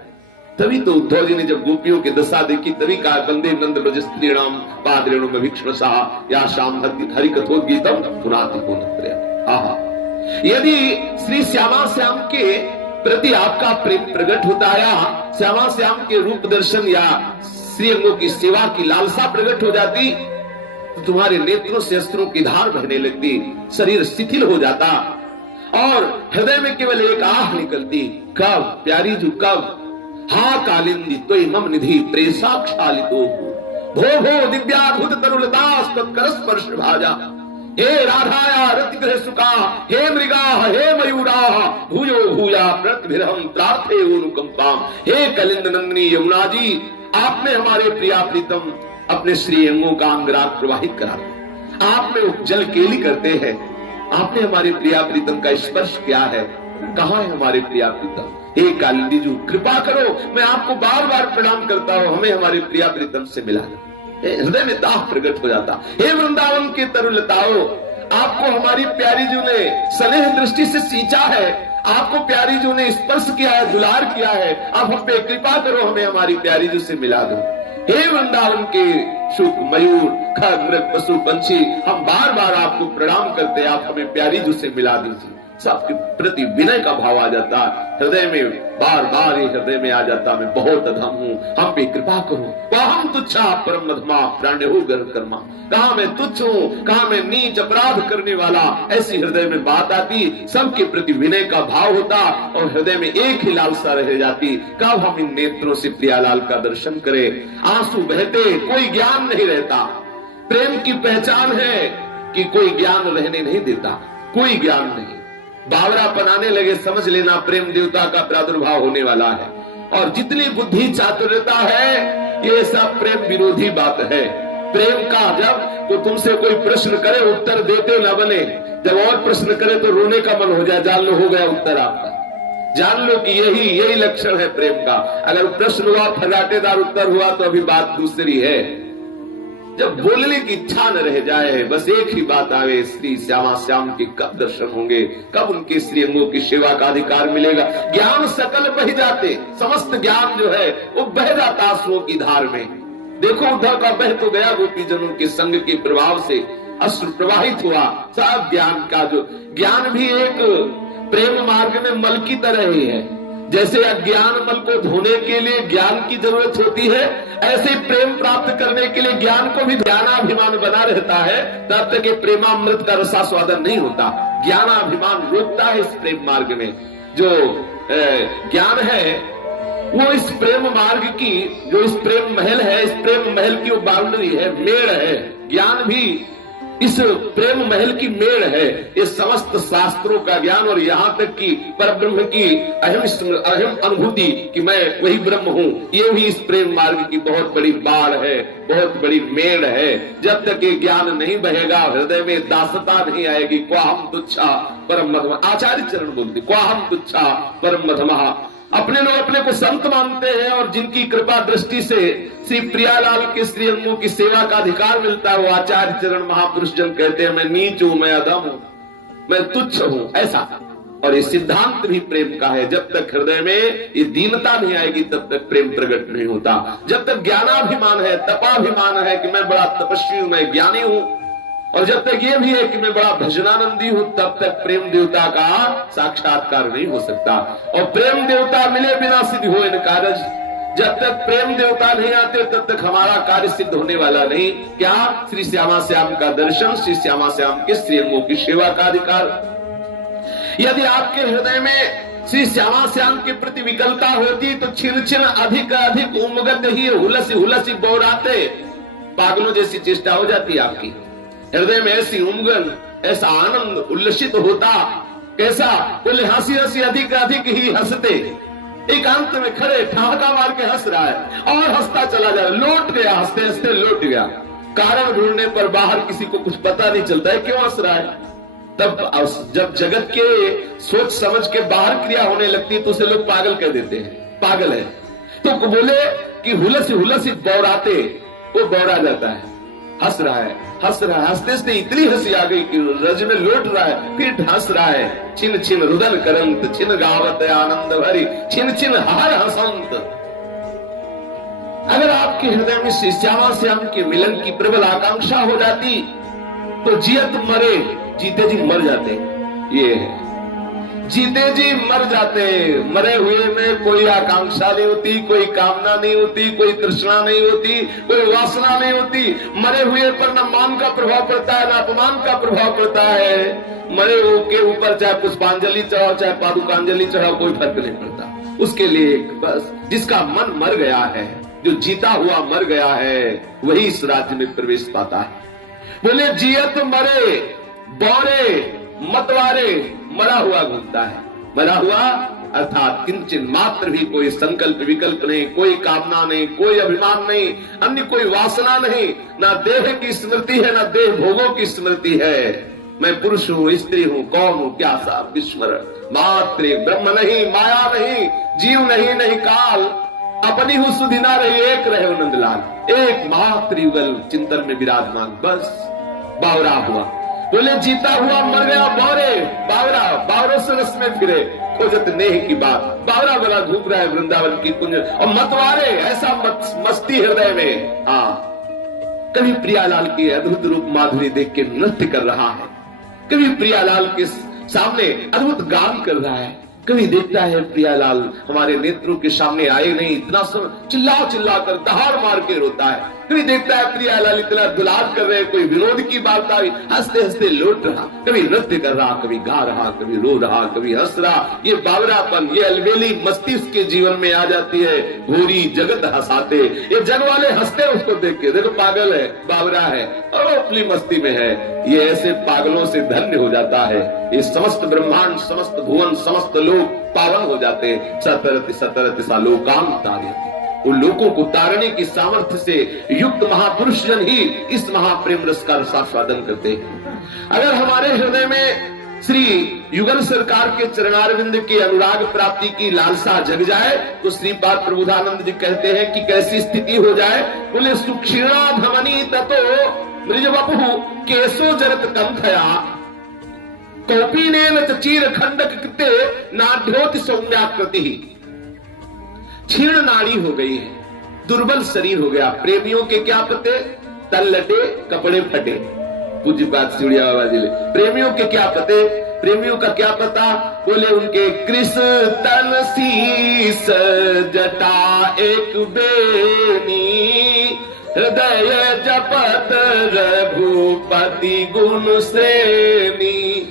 तभी तो उद्धव जी ने जब गोपियों की दशा देखी तभी कहा वंदे नंद ब्रज स्त्रीणाम पादरेणु में भिक्षुषा या शाम हरिकथोद्गीतम पुनाति पुनः। यदि श्री श्यामा श्याम के प्रति आपका प्रेम प्रकट होता है या श्यामा श्याम के रूप दर्शन या श्री अंगों की सेवा की लालसा प्रकट हो जाती तो तुम्हारे नेत्रों से अश्रुओं की धार बहने लगती, शरीर शिथिल हो जाता और हृदय में केवल एक आह निकलती, कब प्यारी जी कब? हा कालिंदी त्वयि मम निधि प्रेसाक्षालितो भो भो दिव्याद्भुत तरुलदास तत्कर स्पर्श भाजा। हे राधाया रतिग्रह सुखा, हे मृगा हे मयूरा भूयो भूया प्रतिभिरहम प्रार्थे अनुकंपाम। हे कलिंद नंदिनी यमुना जी, आपने हमारे प्रिया प्रीतम अपने श्री अंगों का अंगराग प्रवाहित करा, आपने जल केली करते हैं, आपने हमारे प्रिया प्रीतम का स्पर्श किया है। कहाँ है हमारे प्रिया प्रीतम? हे कालिंदी जी कृपा करो, मैं आपको बार बार प्रणाम करता हूँ, हमें हमारे प्रिया प्रीतम से मिला। हृदय में दाह प्रकट हो जाता। हे वृंदावन के तरुलताओ, आपको हमारी प्यारी जी ने स्नेह दृष्टि से सींचा है, आपको प्यारी जी ने स्पर्श किया है, दुलार किया है, आप हम पे कृपा करो, हमें हमारी प्यारी जी से मिला दो। हे वृंदावन के शुक मयूर खग मृग पशु पंछी, हम बार बार आपको प्रणाम करते, आप हमें प्यारी जी से मिला दीजिए। सबके प्रति विनय का भाव आ जाता, हृदय में बार बार ये हृदय में आ जाता, मैं बहुत अधम हूँ, हम पे कृपा करो। हम तुच्छा परम मधमा प्राण्य हो गर्व कर्मा, कहा मैं तुच्छ हूँ, कहा मैं नीच अपराध करने वाला, ऐसी हृदय में बात आती, सबके प्रति विनय का भाव होता और हृदय में एक ही लालसा रह जाती, कब हम इन नेत्रों से प्रियालाल का दर्शन करें। आंसू बहते, कोई ज्ञान नहीं रहता। प्रेम की पहचान है कि कोई ज्ञान रहने नहीं देता, कोई ज्ञान नहीं। बावरा बनाने लगे, समझ लेना प्रेम देवता का प्रादुर्भाव होने वाला है। और जितनी बुद्धि चातुर्यता है ये सब प्रेम विरोधी बात है। प्रेम का जब तो तुमसे कोई प्रश्न करे उत्तर देते न बने, जब और प्रश्न करे तो रोने का मन हो जाए, जान लो हो गया उत्तर आपका, जान लो कि यही लक्षण है प्रेम का। अगर प्रश्न हुआ फराटेदार उत्तर हुआ तो अभी बात दूसरी है। जब बोलने की इच्छा न रह जाए, बस एक ही बात आवे, श्री श्यामा श्याम के कब दर्शन होंगे, कब उनके श्री अंगों की सेवा का अधिकार मिलेगा। ज्ञान सकल बह जाते, समस्त ज्ञान जो है वो बह जाता आंसुओं की धार में। देखो उद्धव का बह तो गया, गोपी जनों के संग के प्रभाव से अश्रु प्रवाहित हुआ। सब ज्ञान का जो ज्ञान भी एक प्रेम मार्ग में मल की तरह ही है। जैसे अज्ञान मल को धोने के लिए ज्ञान की जरूरत होती है, ऐसे प्रेम प्राप्त करने के लिए ज्ञान को भी ज्ञानाभिमान बना रहता है, तब तक ये प्रेमामृत का रसास्वादन नहीं होता। ज्ञानाभिमान रोकता है इस प्रेम मार्ग में। जो ज्ञान है वो इस प्रेम मार्ग की, जो इस प्रेम महल है, इस प्रेम महल की वो बाउंड्री है, मेड़ है। ज्ञान भी इस प्रेम महल की मेड़ है ये समस्त शास्त्रों का ज्ञान, और यहां तक कि परब्रह्म की अहम अनुभूति कि मैं वही ब्रह्म हूं, ये भी इस प्रेम मार्ग की बहुत बड़ी बाढ़ है, बहुत बड़ी मेड़ है। जब तक ये ज्ञान नहीं बहेगा, हृदय में दासता नहीं आएगी, क्वाहम तुच्छा परम मधम, आचार्य चरण बोलते क्वाहम तुच्छा परम मधमः। अपने लोग अपने को संत मानते हैं, और जिनकी कृपा दृष्टि से श्री प्रियालाल के श्री अंगों की सेवा का अधिकार मिलता है, वो आचार्य चरण महापुरुष जन कहते हैं मैं नीच हूं, मैं अधम हूं, मैं तुच्छ हूं, ऐसा। और ये सिद्धांत भी प्रेम का है। जब तक हृदय में ये दीनता नहीं आएगी तब तक प्रेम प्रकट नहीं होता। जब तक ज्ञानाभिमान है, तपाभिमान है कि मैं बड़ा तपस्वी हूं, मैं ज्ञानी हूं, और जब तक ये भी है कि मैं बड़ा भजनानंदी हूं, तब तक प्रेम देवता का साक्षात्कार नहीं हो सकता। और प्रेम देवता मिले बिना सिद्ध हो इन कार्य। जब तक प्रेम देवता नहीं आते तब तक हमारा कार्य सिद्ध होने वाला नहीं। क्या? श्री श्यामा श्याम का दर्शन, श्री श्यामा श्याम के श्री अंगों की सेवा का अधिकार। यदि आपके हृदय में श्री श्यामा श्याम के प्रति विकलता होती तो छिन छिन अधिक अधिक उमगत ही हुलसी हुलसी बौराते, पागलों जैसी चेष्टा हो जाती आपकी। हृदय में ऐसी उमगन, ऐसा आनंद उल्लसित होता, कैसा? बोले हंसी हंसी अधिक अधिक ही हंसते, एकांत में खड़े ठहाका मार के हंस रहा है और हंसता चला जा रहा, लौट गया, हंसते हंसते लौट गया। कारण ढूंढने पर बाहर किसी को कुछ पता नहीं चलता है क्यों हंस रहा है। तब जब जगत के सोच समझ के बाहर क्रिया होने लगती है तो उसे लोग पागल कह देते हैं, पागल है। तो बोले कि हुलसी हुलसी बौराते, वो बौरा जाता है, हंस रहा है, हंस रहा है, हंसते हंसते इतनी हंसी आ गई कि रज में लौट रहा है, फिर हंस रहा है। छिन छिन रुदन करंत, छिन गावत आनंद भरी, छिन छिन हर हसंत। अगर आपके हृदय में श्री श्यामा श्याम के मिलन की प्रबल आकांक्षा हो जाती तो जियत मरे, जीते जी मर जाते। ये है, जीते जी मर जाते। मरे हुए में कोई आकांक्षा नहीं होती, कोई कामना नहीं होती, कोई तृष्णा नहीं होती, कोई वासना नहीं होती। मरे हुए पर न मान का प्रभाव पड़ता है, न अपमान का प्रभाव पड़ता है। मरे हुए के ऊपर चाहे पुष्पांजलि चढ़ाओ, चाहे पादुकांजलि चढ़ाओ, कोई फर्क नहीं पड़ता। उसके लिए बस जिसका मन मर गया है, जो जीता हुआ मर गया है, वही इस राज्य में प्रवेश पाता है। बोले जियत मरे बौरे मतवारे, मरा हुआ घूमता है। मरा हुआ अर्थात किंचन मात्र भी कोई संकल्प विकल्प नहीं, कोई कामना नहीं, कोई अभिमान नहीं, अन्य कोई वासना नहीं, ना देह की स्मृति है, ना देह भोगों की स्मृति है। मैं पुरुष हूँ, स्त्री हूँ, कौन हूँ, क्या सा विस्मरण मात्र, ब्रह्म नहीं, माया नहीं, जीव नहीं, नहीं काल, अपनी हूँ सुधिना रही, एक रहे नंदलाल, एक मात्र युगल चिंतन में विराजमान, बस बावरा हुआ। बोले जीता हुआ मर गया बौरे, बावरा, बावरों से रस में फिरे, खोजत नेह की बात। बावरा बड़ा घूम रहा है वृंदावन की कुंज, और मतवारे, ऐसा मस्ती हृदय में। हाँ, कभी प्रियालाल की अद्भुत रूप माधुरी देख के नृत्य कर रहा है, कभी प्रियालाल के सामने अद्भुत गान कर रहा है, कभी देखता है प्रियालाल हमारे नेत्रों के सामने आए नहीं, इतना चिल्ला चिल्ला कर दहाड़ मार के रोता है। कभी देखता है प्रियालाल इतना दुलार कर रहे, कोई विनोद की बात आई, हंसते हंसते लौट रहा, कभी नृत्य कर रहा, कभी गा रहा, कभी रो रहा, कभी हंस रहा। ये बावरापन, ये अलबेली मस्ती उसके जीवन में आ जाती है। भूरी जगत हंसाते, ये जग वाले हंसते उसको देख के, देखो पागल है, बावरा है, और वो अपनी मस्ती में है। ये ऐसे पागलों से धन्य हो जाता है। ये समस्त ब्रह्मांड, समस्त भुवन, समस्त लोग पावन हो जाते। सतरति सतरति सा लोकांत तारयति, उन लोगों को तारने की सामर्थ्य से युक्त महापुरुष जन ही इस महाप्रेम रस का रसास्वादन करते हैं। अगर हमारे हृदय में श्री युगल सरकार के चरणारविंद के अनुराग प्राप्ति की लालसा जग जाए तो श्रीपाद प्रबोधानंद जी कहते हैं कि कैसी स्थिति हो जाए। बोले सुक्षीणा धमनी ततो मृज बपु केसो जरत कंथया कौपीनेन चीर खंडक कृते नाढ्योति सौम्याकृति। क्षीण नाड़ी हो गई है, दुर्बल शरीर हो गया। प्रेमियों के क्या पते, तल लटे कपड़े फटे। पूज्य बात सिउड़िया बाबा जी ले, प्रेमियों के क्या पते, प्रेमियों का क्या पता। बोले उनके कृष्ण शीस जटा एक बेनी, हृदय जपत रघुपति गुण श्रेणी।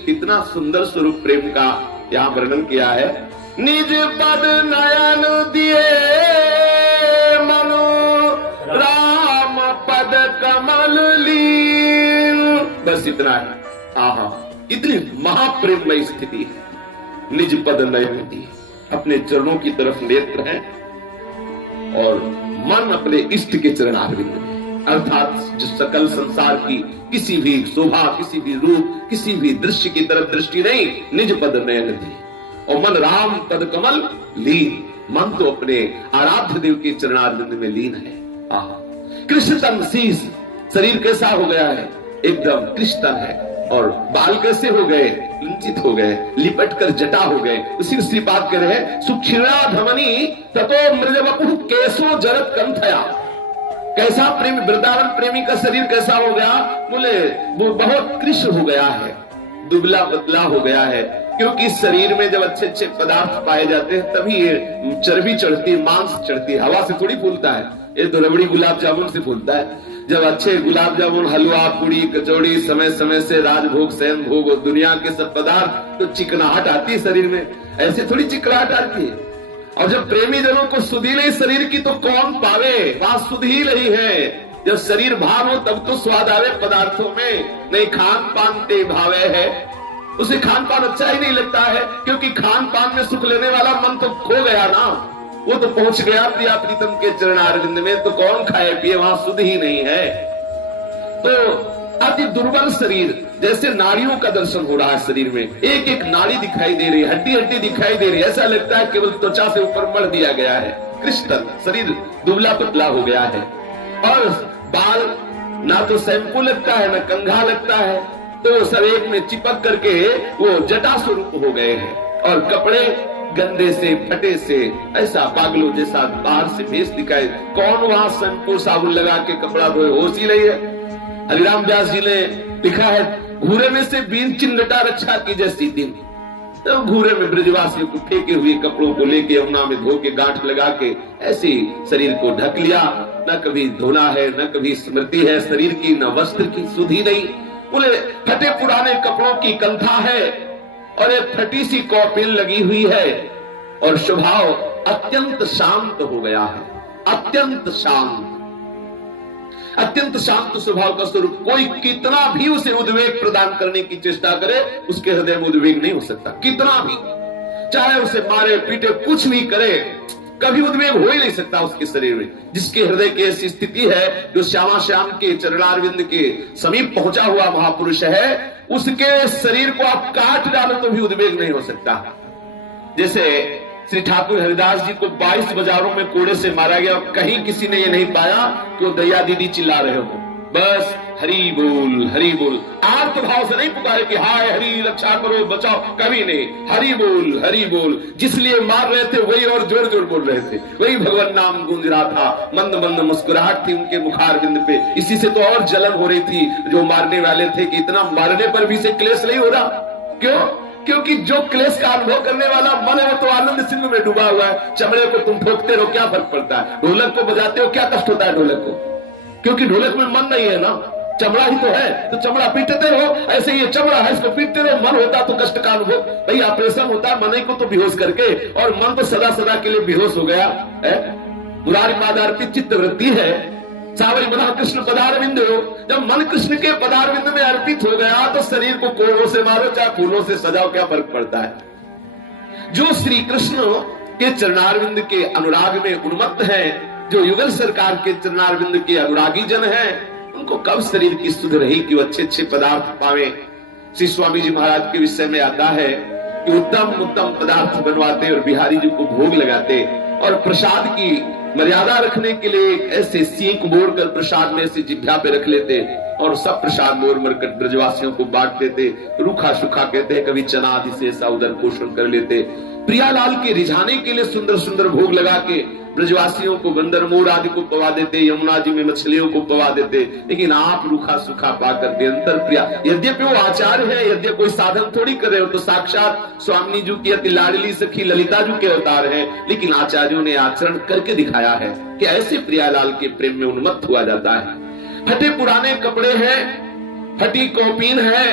इतना सुंदर स्वरूप प्रेम का यहाँ वर्णन किया है। निज पद नयन दिए मनु, राम पद कमल लीन, बस इतना है। आहा, इतनी महाप्रेममय स्थिति है। निज पद नयनती, अपने चरणों की तरफ नेत्र है और मन अपने इष्ट के चरणारविंद में, अर्थात जो सकल संसार की किसी भी शोभा, किसी भी रूप, किसी भी दृश्य की तरफ दृष्टि नहीं, निज पद नयनती, और मन राम पद कमल लीन, मन तो अपने आराध्य देव के चरणारविंद में लीन है। आहा, कृष्णतन शीस, शरीर कैसा हो गया है, एकदम कृष्णतन है, और बाल कैसे हो गए, लंचित हो गए, लिपट कर जटा हो गए। उसी श्रीपाद कह रहे हैं, सुक्षिणा धमनी ततो मृजवपुः केशो जरत कंथया। कैसा प्रेमी, वृंदावन प्रेमी का शरीर कैसा हो गया, बोले वो बहुत कृष्ण हो गया है, दुबला पतला हो गया है, क्योंकि इस शरीर में जब अच्छे अच्छे पदार्थ पाए जाते हैं तभी ये चर्बी चढ़ती है, मांस चढ़ती है, हवा से थोड़ी फूलता है, ये तो रबड़ी गुलाब जामुन से फूलता है। जब अच्छे गुलाब जामुन, हलवा, पूड़ी, कचौड़ी, समय समय से राजभोग, शयन भोग और दुनिया के सब पदार्थ, तो चिकनाहट आती है शरीर में, ऐसे थोड़ी चिकनाहट आती है। और जब प्रेमी जनों को सुधी नहीं शरीर की तो कौन पावे, वहां सुध ही नहीं है। जब शरीर भाव हो तब तो स्वाद आवे पदार्थों में, नहीं खान पान ते भावे है, उसे खान पान अच्छा ही नहीं लगता है, क्योंकि खान पान में सुख लेने वाला मन तो खो गया ना, वो तो पहुंच गया प्रिया प्रीतम के चरणारविंद में, तो कौन खाए पिए, वहां सुध ही नहीं है। तो अति दुर्बल शरीर, जैसे नाड़ियों का दर्शन हो रहा है शरीर में, एक एक नाड़ी दिखाई दे रही है, हड्डी हड्डी दिखाई दे रही है, ऐसा लगता है केवल त्वचा से ऊपर मढ़ दिया गया है, कृष्ण शरीर दुबला पतला हो गया है। और बाल ना तो शैम्पू लगता है, ना कंघा लगता है, तो सब एक में चिपक करके वो जटा स्वरूप हो गए हैं। और कपड़े गंदे से, फटे से, ऐसा पागलों जैसा बाहर से भेष दिखाए, कौन वहां शैम्पू साबुन लगा के कपड़ा धोए, होश ही नहीं है। हरिराम व्यास जी ने लिखा है, घूरे में से बीन चिन्हटा रक्षा की जैसी दिन। तो घूरे में ब्रजवासियों को फेंके हुए कपड़ों को लेके यमुना में धो के गांठ लगा के ऐसे शरीर को ढक लिया, न कभी धोना है, न कभी स्मृति है शरीर की, न वस्त्र की सुध ही नहीं। बोले फटे पुराने कपड़ों की कंथा है और एक फटी सी कौपिल लगी हुई है, और स्वभाव अत्यंत शांत हो गया है, अत्यंत शांत, अत्यंत शांत स्वभाव का स्वरूप। कोई कितना भी उसे उद्वेग प्रदान करने की चेष्टा करे, उसके हृदय में उद्वेग नहीं हो सकता, कितना भी, चाहे उसे मारे पीटे कुछ भी करे, कभी उद्वेग हो ही नहीं सकता उसके शरीर में। जिसके हृदय की ऐसी स्थिति है, जो श्यामा श्याम के चरणारविंद के समीप पहुंचा हुआ महापुरुष है, उसके शरीर को आप काट डालो तो भी उद्वेग नहीं हो सकता। जैसे श्री ठाकुर हरिदास जी को 22 बाजारों में कोड़े से मारा गया, और कहीं किसी ने ये नहीं पाया कि वो दैया दीदी चिल्ला रहे हो, बस हरि बोल हरि बोल, आर्त भाव से नहीं पुकारे कि हाय हरि रक्षा करो बचाओ, कभी नहीं, हरि बोल। जिस लिए मार रहे थे वही और जोर जोर बोल रहे थे, वही भगवान नाम गूंज रहा था, मंद मंद मुस्कुराहट थी उनके मुखारविंद पे। इसी से तो और जलन हो रही थी जो मारने वाले थे कि इतना मारने पर भी से क्लेश नहीं हो रहा। क्यों? क्योंकि जो क्लेश का अनुभव करने वाला मन है वो तो आनंद सिंधु में डूबा हुआ है। चमड़े को तुम ठोकते रहो, क्या फर्क पड़ता है? ढोलक को बजाते हो, क्या कष्ट होता है ढोलक को? क्योंकि ढोलक में मन नहीं है ना, चमड़ा ही तो है, तो चमड़ा पीटते रहो। ऐसे ये चमड़ा है, इसको पीटते रहो। मन होता तो कष्ट का अनुभव, भाई ऑपरेशन होता मन ही को तो बेहोश करके, और मन तो सदा सदा के लिए बेहोश हो गया है। मुरारी पादार्पित चित्त वृत्ति है, सावरी मना कृष्ण पदारविंद हो। जब मन कृष्ण के पदारविंद में अर्पित हो गया तो शरीर को कोड़ों से मारो चाहे फूलों से सजाओ, क्या फर्क पड़ता है? जो श्री कृष्ण के चरणारविंद के अनुराग में उन्मत्त हैं, जो युगल सरकार के चरणारविंद के अनुरागी जन हैं, उनको कब शरीर की सुध रही कि वो अच्छे अच्छे पदार्थ पावे। श्री स्वामी जी महाराज के विषय में आता है कि उत्तम उत्तम पदार्थ बनवाते और बिहारी जी को भोग लगाते, और प्रसाद की मर्यादा रखने के लिए ऐसे सीख मोड़ कर प्रसाद में ऐसे जिभ्या पे रख लेते, और सब प्रसाद मोड़ मर कर ब्रजवासियों को बांट देते। रूखा सूखा कहते हैं, कभी चना आदि से ऐसा उदर पोषण कर लेते। प्रियालाल के रिझाने के लिए सुंदर सुंदर भोग लगा के ब्रजवासियों को बंदर मोर आदि को पवा देते, यमुना जी में मछलियों को पवा देते। लेकिन आप रूखा सूखा पा करके अंतर प्रिया, यद्यपि वो आचार्य है, यद्यपि कोई साधन थोड़ी कर रहे हो, तो साक्षात स्वामी जी की अति लाडली सखी ललिता जी के अवतार है, लेकिन आचार्यों ने आचरण करके दिखाया है कि ऐसे प्रियालाल के प्रेम में उन्मत्त हुआ जाता है। फटे पुराने कपड़े हैं, फटी कौपीन है,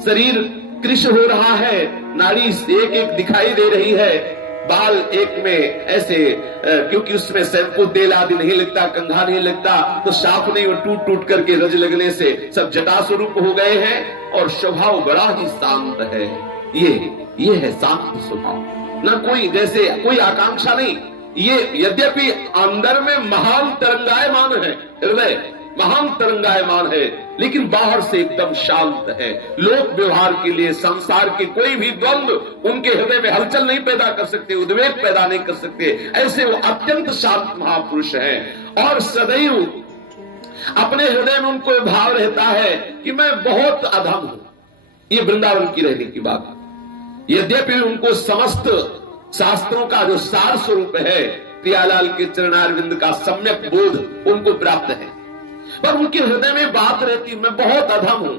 शरीर कृश हो रहा है, नाड़ी एक एक दिखाई दे रही है, बाल एक में ऐसे क्योंकि उसमें शैम्पू तेल आदि नहीं लगता, कंघा नहीं लगता, तो साफ नहीं, वो टूट टूट करके रज लगने से सब जटा स्वरूप हो गए हैं और स्वभाव बड़ा ही शांत है। ये है शांत स्वभाव, ना कोई जैसे कोई आकांक्षा नहीं। ये यद्यपि अंदर में महान तरंगायमान है, हृदय महान तरंगायमान है, लेकिन बाहर से एकदम शांत है। लोक व्यवहार के लिए संसार के कोई भी द्वंद्व उनके हृदय में हलचल नहीं पैदा कर सकते, उद्वेग पैदा नहीं कर सकते। ऐसे वो अत्यंत शांत महापुरुष हैं और सदैव अपने हृदय में उनको भाव रहता है कि मैं बहुत अधम हूं। ये वृंदावन की रहने की बात। यद्यपि उनको समस्त शास्त्रों का जो सार स्वरूप है, प्रियालाल के चरणारविंद का सम्यक बोध उनको प्राप्त है, पर उनके हृदय में बात रहती मैं बहुत अधम हूं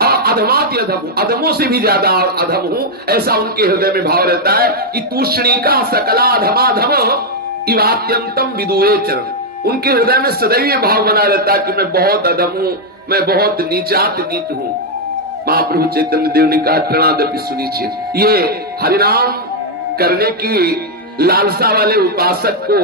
और अधमाति अधम हूं, अधमों से भी ज्यादा और अधम हूं। ऐसा उनके हृदय में भाव रहता है कि तूष्णिका सकला अधमाधम इवात्यंतम विदुए चरण। उनके हृदय में सदैव ये भाव बना रहता है कि मैं बहुत अधम हूं, मैं बहुत नीचात नीच हूं। महाप्रभु चैतन्य देव ने कहा तृणादपि सुनिश्चित, ये हरिनाम करने की लालसा वाले उपासक को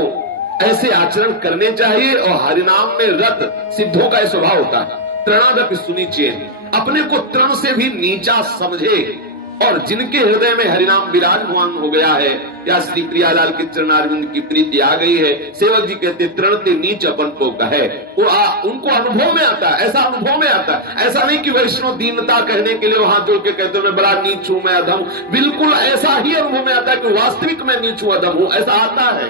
ऐसे आचरण करने चाहिए और हरिनाम में रत सिद्धों का स्वभाव होता है। तृणादपि सुनिश्चित, अपने को तृण से भी नीचा समझे और जिनके हृदय में हरिनाम विराजमान हो गया है या श्री प्रियालाल के चरणारविंद की प्रीति आ गई है, सेवक जी कहते तृण ते नीच अपन को कहे, वो उनको अनुभव में आता है, ऐसा अनुभव में आता है। ऐसा नहीं कि वैष्णव दीनता कहने के लिए वहां जोड़ के कहते मैं बड़ा नीच हूं, मैं अधम, बिल्कुल ऐसा ही अनुभव में आता है कि वास्तविक मैं नीच हूं, अधम हूं, ऐसा आता है।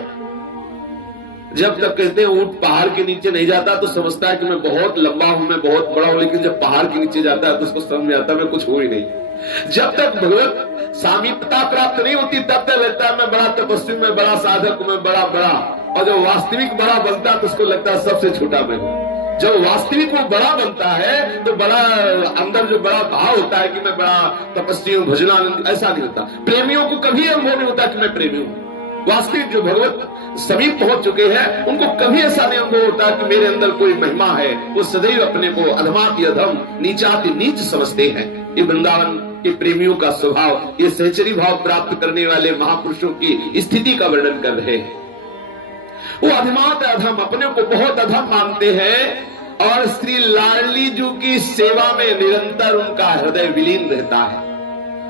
जब तक कहते हैं ऊंट पहाड़ के नीचे नहीं जाता तो समझता है कि मैं बहुत लंबा हूं, मैं बहुत बड़ा हूं, लेकिन जब पहाड़ के नीचे जाता है तो उसको समझ में आता है मैं कुछ हो ही नहीं। जब तक भगवत सामीप्यता प्राप्त नहीं होती तब तक लगता है मैं बड़ा तपस्वी, मैं बड़ा साधक, मैं बड़ा, और जब वास्तविक बड़ा बनता है तो उसको लगता है सबसे छोटा मैं हूं। जब वास्तविक वो बड़ा बनता है तो बड़ा अंदर जो बड़ा भाव होता है कि मैं बड़ा तपस्वी हूं, भजनानंद, ऐसा नहीं होता। प्रेमियों को कभी अनुभव नहीं होता कि मैं प्रेमी हूं। वास्तविक जो भगवत समीप पहुंच चुके हैं उनको कभी ऐसा नहीं अनुभव होता कि मेरे अंदर कोई महिमा है। वो सदैव अपने को अधमाति अधम, नीचाति नीच समझते हैं। ये वृंदावन के प्रेमियों का स्वभाव, ये सहचरी भाव प्राप्त करने वाले महापुरुषों की स्थिति का वर्णन कर रहे हैं। वो अधमात अधम, अपने को बहुत अधम मानते हैं और श्री लाडली जी की सेवा में निरंतर उनका हृदय विलीन रहता है।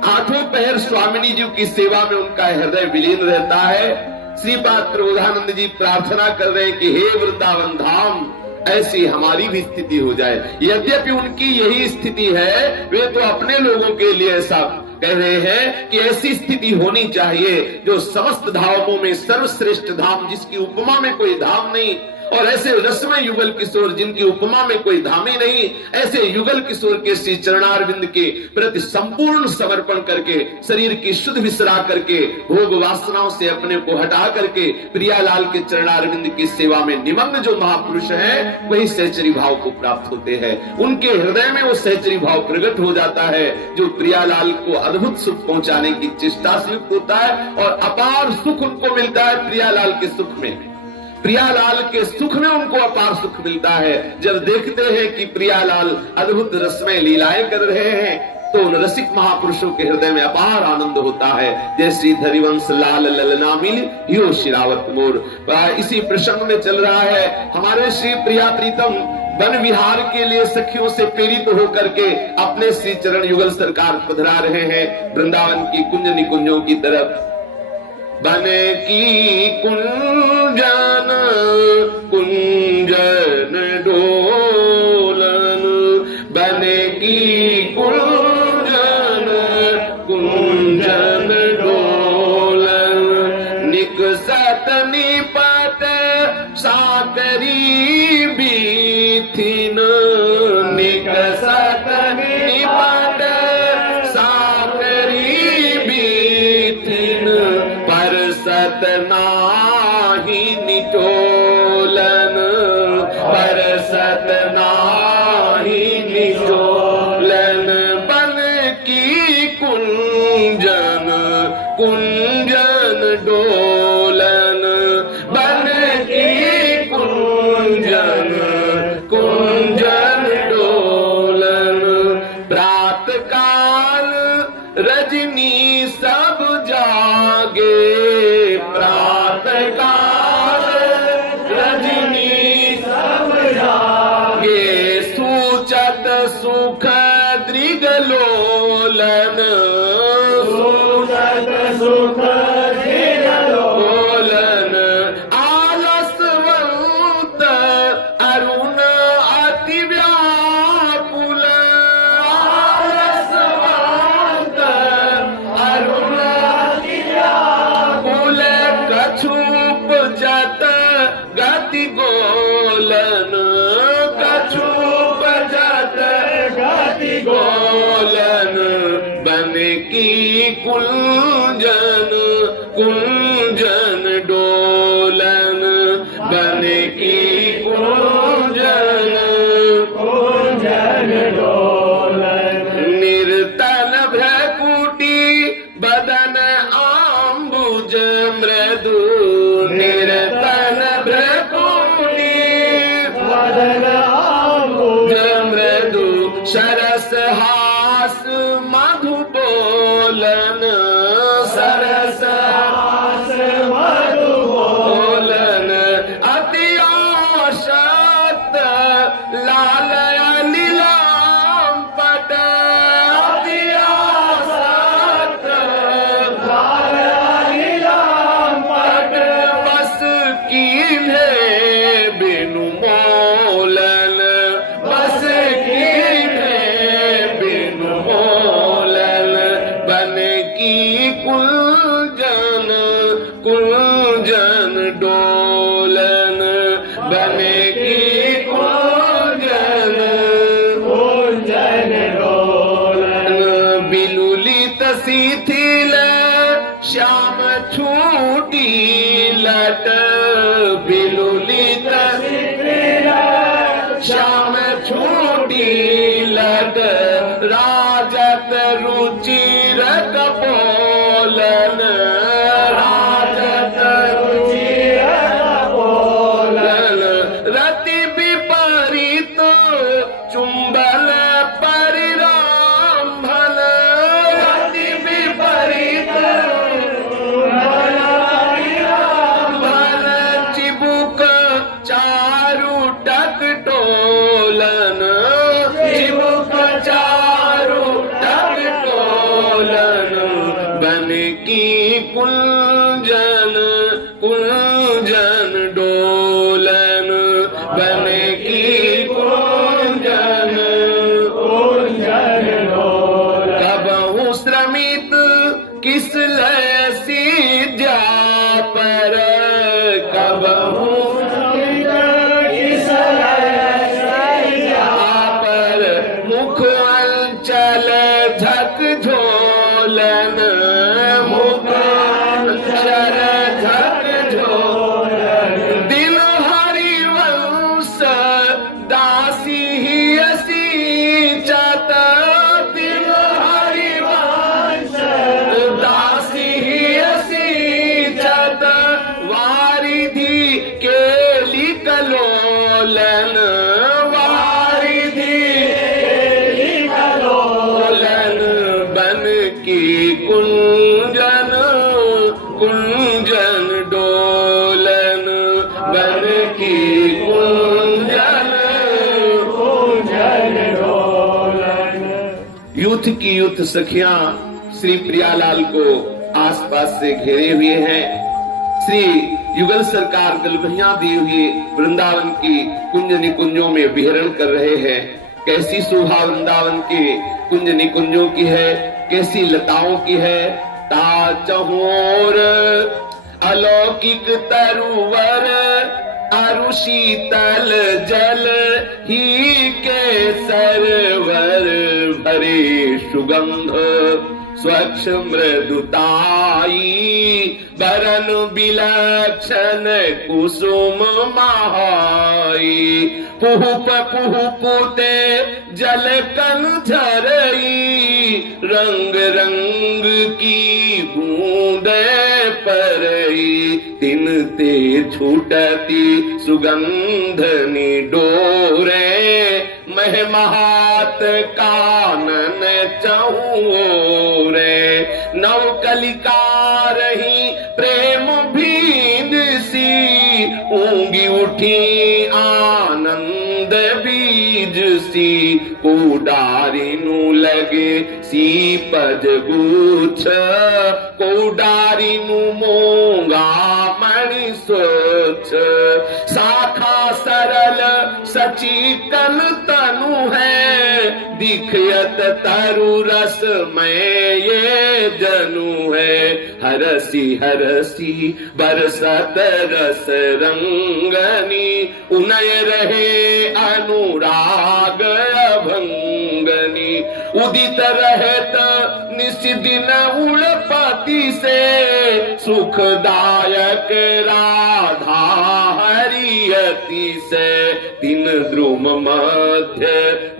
आठों पहर स्वामिनी जी की सेवा में उनका हृदय विलीन रहता है। श्रीपाद प्रबोधानंद जी प्रार्थना कर रहे हैं कि हे वृंदावन धाम, ऐसी हमारी भी स्थिति हो जाए। यद्यपि उनकी यही स्थिति है, वे तो अपने लोगों के लिए ऐसा कह रहे हैं कि ऐसी स्थिति होनी चाहिए जो समस्त धामों में सर्वश्रेष्ठ धाम, जिसकी उपमा में कोई धाम नहीं, और ऐसे रसमय युगल किशोर जिनकी उपमा में कोई धाम ही नहीं, ऐसे युगल किशोर के श्री चरणारविंद के प्रति संपूर्ण समर्पण करके, शरीर की शुद्ध विसरा करके, भोग वासनाओं से अपने को हटा करके प्रियालाल के चरणारविंद की सेवा में निमग्न जो महापुरुष है, वही सहचरी भाव को प्राप्त होते हैं। उनके हृदय में वो सहचरी भाव प्रकट हो जाता है जो प्रियालाल को अद्भुत सुख पहुंचाने की चेष्टा से युक्त होता है और अपार सुख उनको मिलता है प्रियालाल के सुख में। प्रियालाल के सुख में उनको अपार सुख मिलता है। जब देखते हैं कि प्रियालाल अद्भुत रसमय लीलाएं कर रहे हैं तो उन रसिक महापुरुषों के हृदय में अपार आनंद होता है। जय श्री धरिवंश लाल ललना मिल यो शिरावत मोर। इसी प्रसंग में चल रहा है हमारे श्री प्रिया प्रीतम वन विहार के लिए सखियों से प्रेरित होकर के अपने श्री चरण युगल सरकार पधरा रहे हैं वृंदावन की कुंज निकुंजों की तरफ। बन की कुंजन कुंजन डोलन, बन की कुंजन कुंजन डोलन, निकसत निपट साकरी बीथिन, निकसत निपट साकरी बीथिन, परसत नाही निचोलन, परसत नाही निचोलन, बन की कुंजन कुंजन डोलन, बन की कुंजन कुंजन डोलन। प्रात काल रजनी सब जागे, गाती गोलन, कछु बजत गाती गोलन, बन की कुंजन कुंजन डोलन, बन की कुंजन कुंजन डोलन, निर्तन भ्रकुटी बदन आम्बुज मृदु, निर्तन भ्रकुटी बदन आम्बुज मृदु, सरस हास मधु बोलन, सरस हास मधु बोलन, अति आसक्त लाल नीलाम पट, अति आसक्त लाल नीलाम पट, बस कीन्हे बिनु मोलन, बस कीन्हे बिनु मोलन, बन की कुंजन कुंजन डोलन, बन की कुंजन कुंजन डोलन, बिलुलित शिथिल श्याम छूटी लट, बिलुलित शिथिल श्याम छूटी लट, राजत रुचिर कपोलन, राजत रुचिर कपोलन, रति विपरीत चुंबल परिराम्भन, रति विपरीत चुंबल परिराम्भन, चिबुक चारु टक टोलन, चिबुक चारु टक टोलन, बन की कुंजन कुंजन डोलन, बन की कुंजन कुंजन डोलन, कबहु श्रमित किस लय सीजा पर, कबहु श्रमित किस लय सीजा पर, मुख अंचल झक झोलन, मुख अंचल झक झोलन, दिल हरिवंश दासी ही असी चत, दिल हरिवंश दासी ही असी चत, वारिधि केली कलोलन, वारिधि केली कलोलन, बन की कुंजन कुंजन डोलन, बन की कुंजन कुंजन डोलन। यूथ की यूथ सखियां श्री प्रियालाल को आसपास से घेरे हुए हैं। श्री युगल सरकार गलबहियां दिए हुए वृंदावन की कुंज निकुंजों में विहरण कर रहे हैं। कैसी शोभा वृंदावन के कुंज निकुंजों की है, कैसी लताओं की है। ता चहोर अलौकिक तरुवर, अरु शीतल जल ही के सरवर, भरे सुगंध स्वच्छ मृदुताई, बरन विलक्षण कुसुम महाई, पुहुप पुहुपुते जल कन झरई, रंग रंग की बूंदे परई, तिन ते छूटती सुगंध निडोरे, मह महात कानन चहुरे, नव कलिका रही प्रेम भींद सी, ऊंगी उठी आनंद बीज सी, कोडारी नु लगे सीपज गुच्छ, कोडारी नु मोंगा मणि स्वच्छ, शाखा सरल सचिकन तनु है, दिखयत तरु रस में ये जनु है, हरसी हरसी बरसत रस रंगनी, उनय रहे अनुराग अभंगनी, उदित रहत निशिदिन उड़पति से, सुखदायक राधा हरियति से, तीन द्रुम मध्य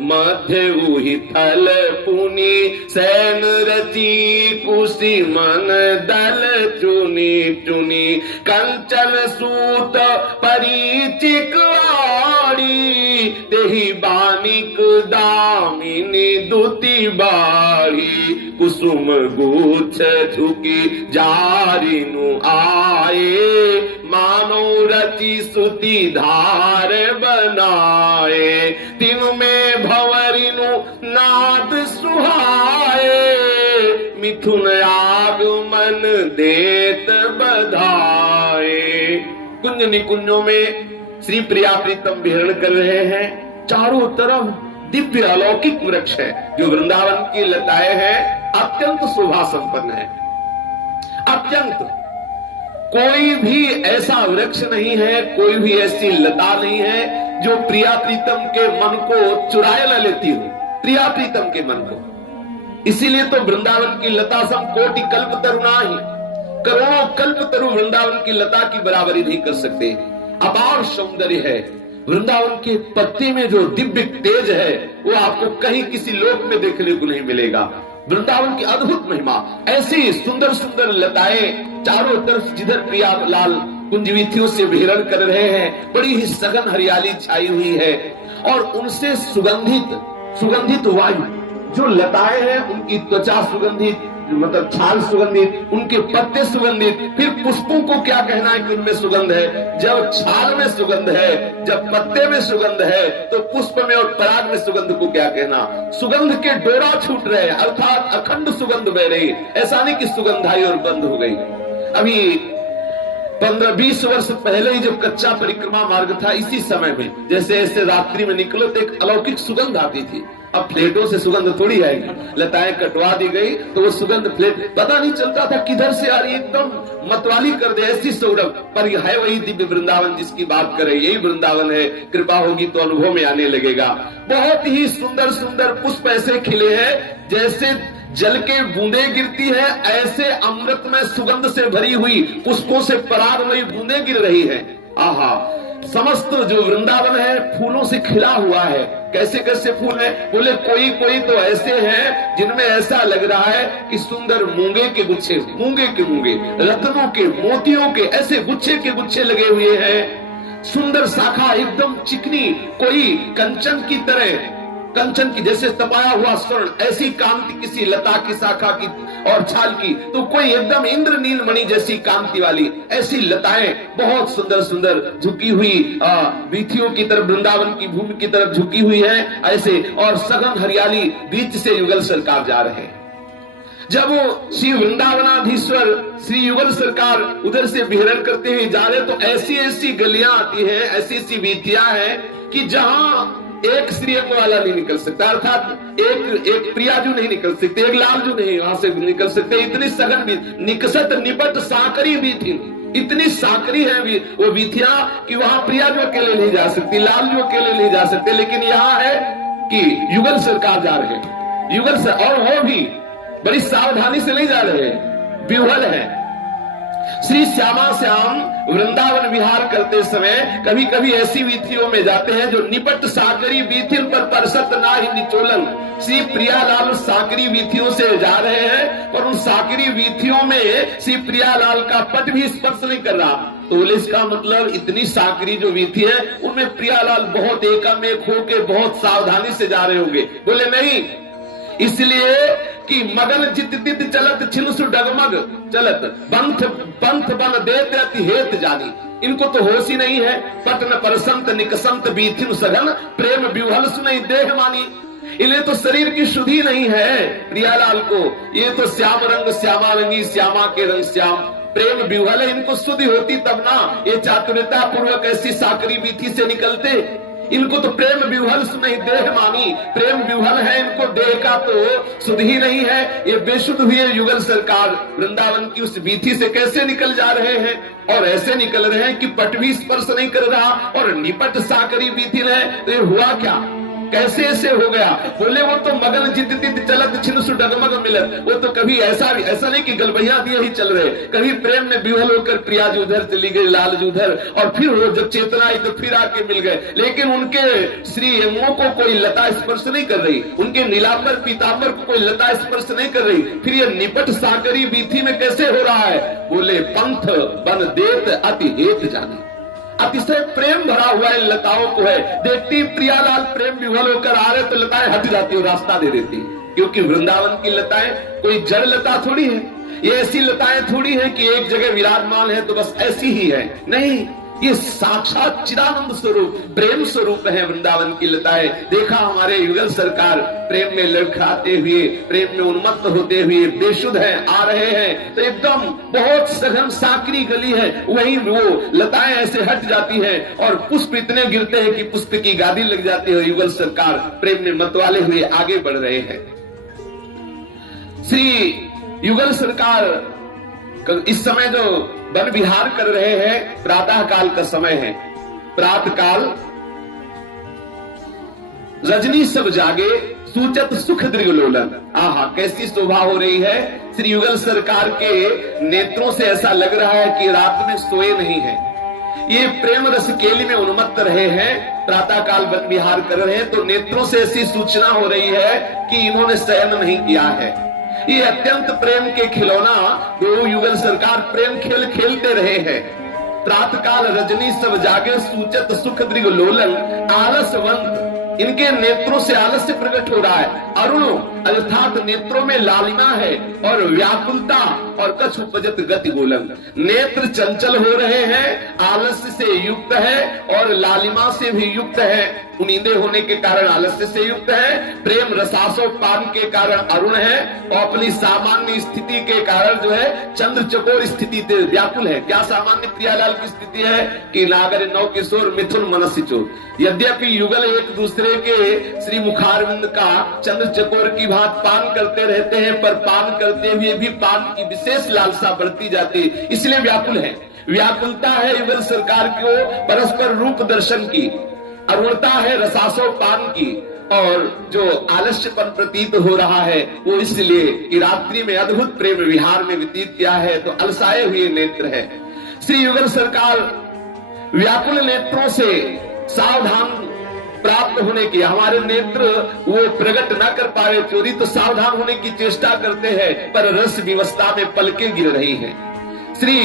मध्य उहि थल पुनि, सैन रची कुशी मन दल चुनी चुनी, कंचन सूत परिचिक आड़ी, तेहि बानिक दामिनी दुति बाड़ी, कुसुम गुच्छ झुकी जारिनु आए, मानो रची सुति धार बनाए, तीनु में भंवरिनु नाद सुहाए, मिथुन आगमन देत बधाए। कुंज निकुंजों में श्री प्रिया प्रीतम विहरण कर रहे हैं। चारों तरफ दिव्य अलौकिक वृक्ष है। जो वृंदावन की लताएं हैं अत्यंत शोभा संपन्न है। अत्यंत कोई भी ऐसा वृक्ष नहीं है, कोई भी ऐसी लता नहीं है जो प्रिया प्रीतम के मन को चुराए न लेती हो, प्रिया प्रीतम के मन को। इसीलिए तो वृंदावन की लता सम कोटि कल्प तरुणा ही, करोड़ों कल्प तरु वृंदावन की लता की बराबरी नहीं कर सकते। अपार सौंदर्य है वृंदावन के पत्ते में, जो दिव्य तेज है वो आपको कहीं किसी लोक में देखने को नहीं मिलेगा। वृंदावन की अद्भुत महिमा, ऐसी सुंदर सुंदर लताएं चारों तरफ, जिधर प्रियालाल कुंजवीथियों से विहरण कर रहे हैं, बड़ी ही सघन हरियाली छाई हुई है। और उनसे सुगंधित वायु, जो लताएं हैं उनकी त्वचा सुगंधित, मतलब छाल सुगंधित, उनके पत्ते सुगंधित, फिर पुष्पों को क्या कहना है कि उनमें सुगंध है। जब छाल में सुगंध है, जब पत्ते में सुगंध है, तो पुष्प में और पराग में सुगंध को क्या कहना। सुगंध के डोरा छूट रहे, अर्थात अखंड सुगंध बह रही। ऐसा नहीं कि सुगंध आई और बंद हो गई। अभी 15-20 वर्ष पहले ही जब कच्चा परिक्रमा मार्ग था, इसी समय में जैसे ऐसे रात्रि में निकलो तो एक अलौकिक सुगंध आती थी। अब प्लेटों से सुगंध थोड़ी आएगी, लताएं कटवा दी गई तो वो सुगंध प्लेट पता नहीं चलता था किधर से आ रही, एकदम मतवाली कर दे ऐसी सौरभ। पर यह है वही दिव्य वृंदावन जिसकी बात करें, यही वृंदावन है। कृपा होगी तो अनुभव में आने लगेगा। बहुत ही सुंदर सुंदर पुष्प ऐसे खिले हैं जैसे जल के बूंदे गिरती है, ऐसे अमृत में सुगंध से भरी हुई पुष्पों से परागमयी बूंदे गिर रही है। आहा, समस्त जो वृंदावन है फूलों से खिला हुआ है। कैसे कैसे फूल है बोले, कोई कोई तो ऐसे हैं जिनमें ऐसा लग रहा है कि सुंदर मूंगे के गुच्छे, मूंगे के मूंगे, रत्नों के, मोतियों के ऐसे गुच्छे के गुच्छे लगे हुए हैं। सुंदर शाखा एकदम चिकनी, कोई कंचन की तरह, कंचन की जैसे तपाया हुआ स्वर्ण, ऐसी कांति किसी लता की शाखा की और छाल की, तो कोई एकदम इंद्रनील मणि जैसी कांति वाली ऐसी लताएं बहुत सुंदर सुंदर झुकी हुई वीथियों की तरफ, वृंदावन की भूमि की तरफ झुकी हुई है ऐसे। और सघन हरियाली बीच से युगल सरकार जा रहे हैं। जब वो श्री वृंदावनाधीश्वर श्री युगल सरकार उधर से विहरण करते हुए जा रहे, तो ऐसी ऐसी गलियां आती है, ऐसी ऐसी वीथियां हैं कि जहां एक श्रीअंग वाला नहीं निकल सकता, अर्थात एक प्रियाजू नहीं निकल सकते, एक लालजू नहीं वहां से निकल सकते। इतनी सघन भी निकसत निपट साकरी भी थी, इतनी साकरी है वो वीथियां कि वहां प्रियाजू अकेले नहीं जा सकती, लालजू अकेले नहीं जा सकते। लेकिन यहाँ है कि युगल सरकार जा रहे हैं, युगल से, और वो भी बड़ी सावधानी से नहीं जा रहे, व्यूहल है। श्री श्यामा श्याम वृंदावन विहार करते समय कभी कभी ऐसी वीथियों में जाते हैं जो निपट साकरी वीथिन पर परसत ना ही निचोलन। श्री प्रियालाल साकरी वीथियों से जा रहे हैं, पर उन साकरी वीथियों में श्री प्रियालाल का पट भी स्पर्श नहीं कर रहा। तो बोले इसका मतलब इतनी साकरी जो वीथी है उनमें प्रियालाल बहुत एकामेक होके बहुत सावधानी से जा रहे होंगे। बोले नहीं, इसलिए कि मगन जित तित चलत छिनुसु डगमग चलत पंथ पंथ बन देत अति हेत जानी। इनको तो होश ही नहीं है। पटन परसंत निकसंत बीथिन सघन प्रेम विवहल सुनई देह मानी। इन्हें तो शरीर की शुद्धि नहीं है प्रियालाल को। ये तो श्याम रंग श्यामा रंगी, श्यामा के रंग श्याम, प्रेम विवहल है। इनको शुद्धि होती तब ना ये चातुर्यता पूर्वक ऐसी साकरी बीथी से निकलते। इनको तो प्रेम विह्वल नहीं देह मानी, प्रेम विह्वल है इनको, देह का तो सुध ही नहीं है। ये बेशुद्ध हुए युगल सरकार वृंदावन की उस वीथी से कैसे निकल जा रहे हैं, और ऐसे निकल रहे हैं कि पट भी स्पर्श नहीं कर रहा और निपट साकरी वीथी है। तो ये हुआ क्या, कैसे ऐसे हो गया? बोले वो तो मगन जित तित चलत छिन डगमग मिलत, वो तो कभी ऐसा नहीं कि गलबैया दिए ही चल रहे, कभी प्रेम में विह्वल होकर प्रिया जी उधर चली गई, लाल जी उधर, और फिर वो जब चेतना आई तो फिर आके मिल गए। लेकिन उनके श्री अंगों को कोई लता स्पर्श नहीं कर रही, उनके नीलांबर पीतांबर को कोई लता स्पर्श नहीं कर रही। फिर ये निपट साकरी वीथी में कैसे हो रहा है? बोले पंथ बन देत अति हेत जाने, अतिशय प्रेम भरा हुआ इन लताओं को है। देखती प्रियालाल प्रेम विह्वल होकर आ रहे तो लताएं हट जाती और रास्ता दे देती, क्योंकि वृंदावन की लताएं कोई जड़ लता थोड़ी है, ये ऐसी लताएं थोड़ी है कि एक जगह विराजमान है तो बस ऐसी ही है, नहीं, ये साक्षात चिदानंद स्वरूप प्रेम स्वरूप है वृंदावन की लताएं। देखा हमारे युगल सरकार प्रेम में लड़खड़ाते हुए, प्रेम में उन्मत्त होते हुए बेशुद्ध है आ रहे हैं, तो एकदम बहुत सघन साकरी गली है, वहीं वो लताएं ऐसे हट जाती है और पुष्प इतने गिरते हैं कि पुष्प की गादी लग जाती है। युगल सरकार प्रेम में मतवाले हुए आगे बढ़ रहे हैं। श्री युगल सरकार इस समय जो वन विहार कर रहे हैं, प्रातः काल का समय है, प्रातः काल रजनी सब जागे सूचत सुख दृगलोलन। आहा, कैसी शोभा हो रही है। श्री युगल सरकार के नेत्रों से ऐसा लग रहा है कि रात में सोए नहीं है, ये प्रेम रस केली में उन्मत्त रहे हैं, प्रातः काल वन विहार कर रहे हैं, तो नेत्रों से ऐसी सूचना हो रही है कि इन्होंने शयन नहीं किया है। ये अत्यंत प्रेम के खिलौना दो युगल सरकार प्रेम खेल खेलते रहे हैं। प्रातः काल रजनी सब जागे सूचत सुख दृग लोलन, आलसवंत, इनके नेत्रों से आलस्य प्रकट हो रहा है। अरुण अर्थात नेत्रों में लालिमा है और व्याकुलता, और कछ उपजत गति गोलन, नेत्र चंचल हो रहे हैं, आलस्य से युक्त है और लालिमा से भी युक्त है, उनींदे होने के कारण आलस्य से युक्त है, प्रेम रसासो पान के कारण अरुण है, और अपनी सामान्य स्थिति के कारण जो है चंद्र चकोर स्थिति से व्याकुल है। क्या सामान्य प्रियालाल की स्थिति है कि नागर नौ किशोर मिथुन मनस्य चोर। यद्यपि युगल एक दूसरे के श्री मुखारविंद का चंद्र चकोर की भांति पान करते रहते हैं, पर पान करते हुए भी पान की विशेष लालसा बढ़ती जाती, इसलिए व्याकुल है। व्याकुलता है युगल सरकार को परस्पर रूप दर्शन की, अरुणता है रसासो पान की, और जो आलस्यपन प्रतीत हो रहा है वो इसलिए कि रात्रि में अद्भुत प्रेम विहार में व्यतीत किया है, तो अलसाए हुए नेत्र है। श्री युगल सरकार व्याकुल नेत्रों से सावधान प्राप्त होने की, हमारे नेत्र वो प्रकट न कर पाए चोरी, तो सावधान होने की चेष्टा करते हैं, पर रस विवस्था में पलके गिर रही है। श्री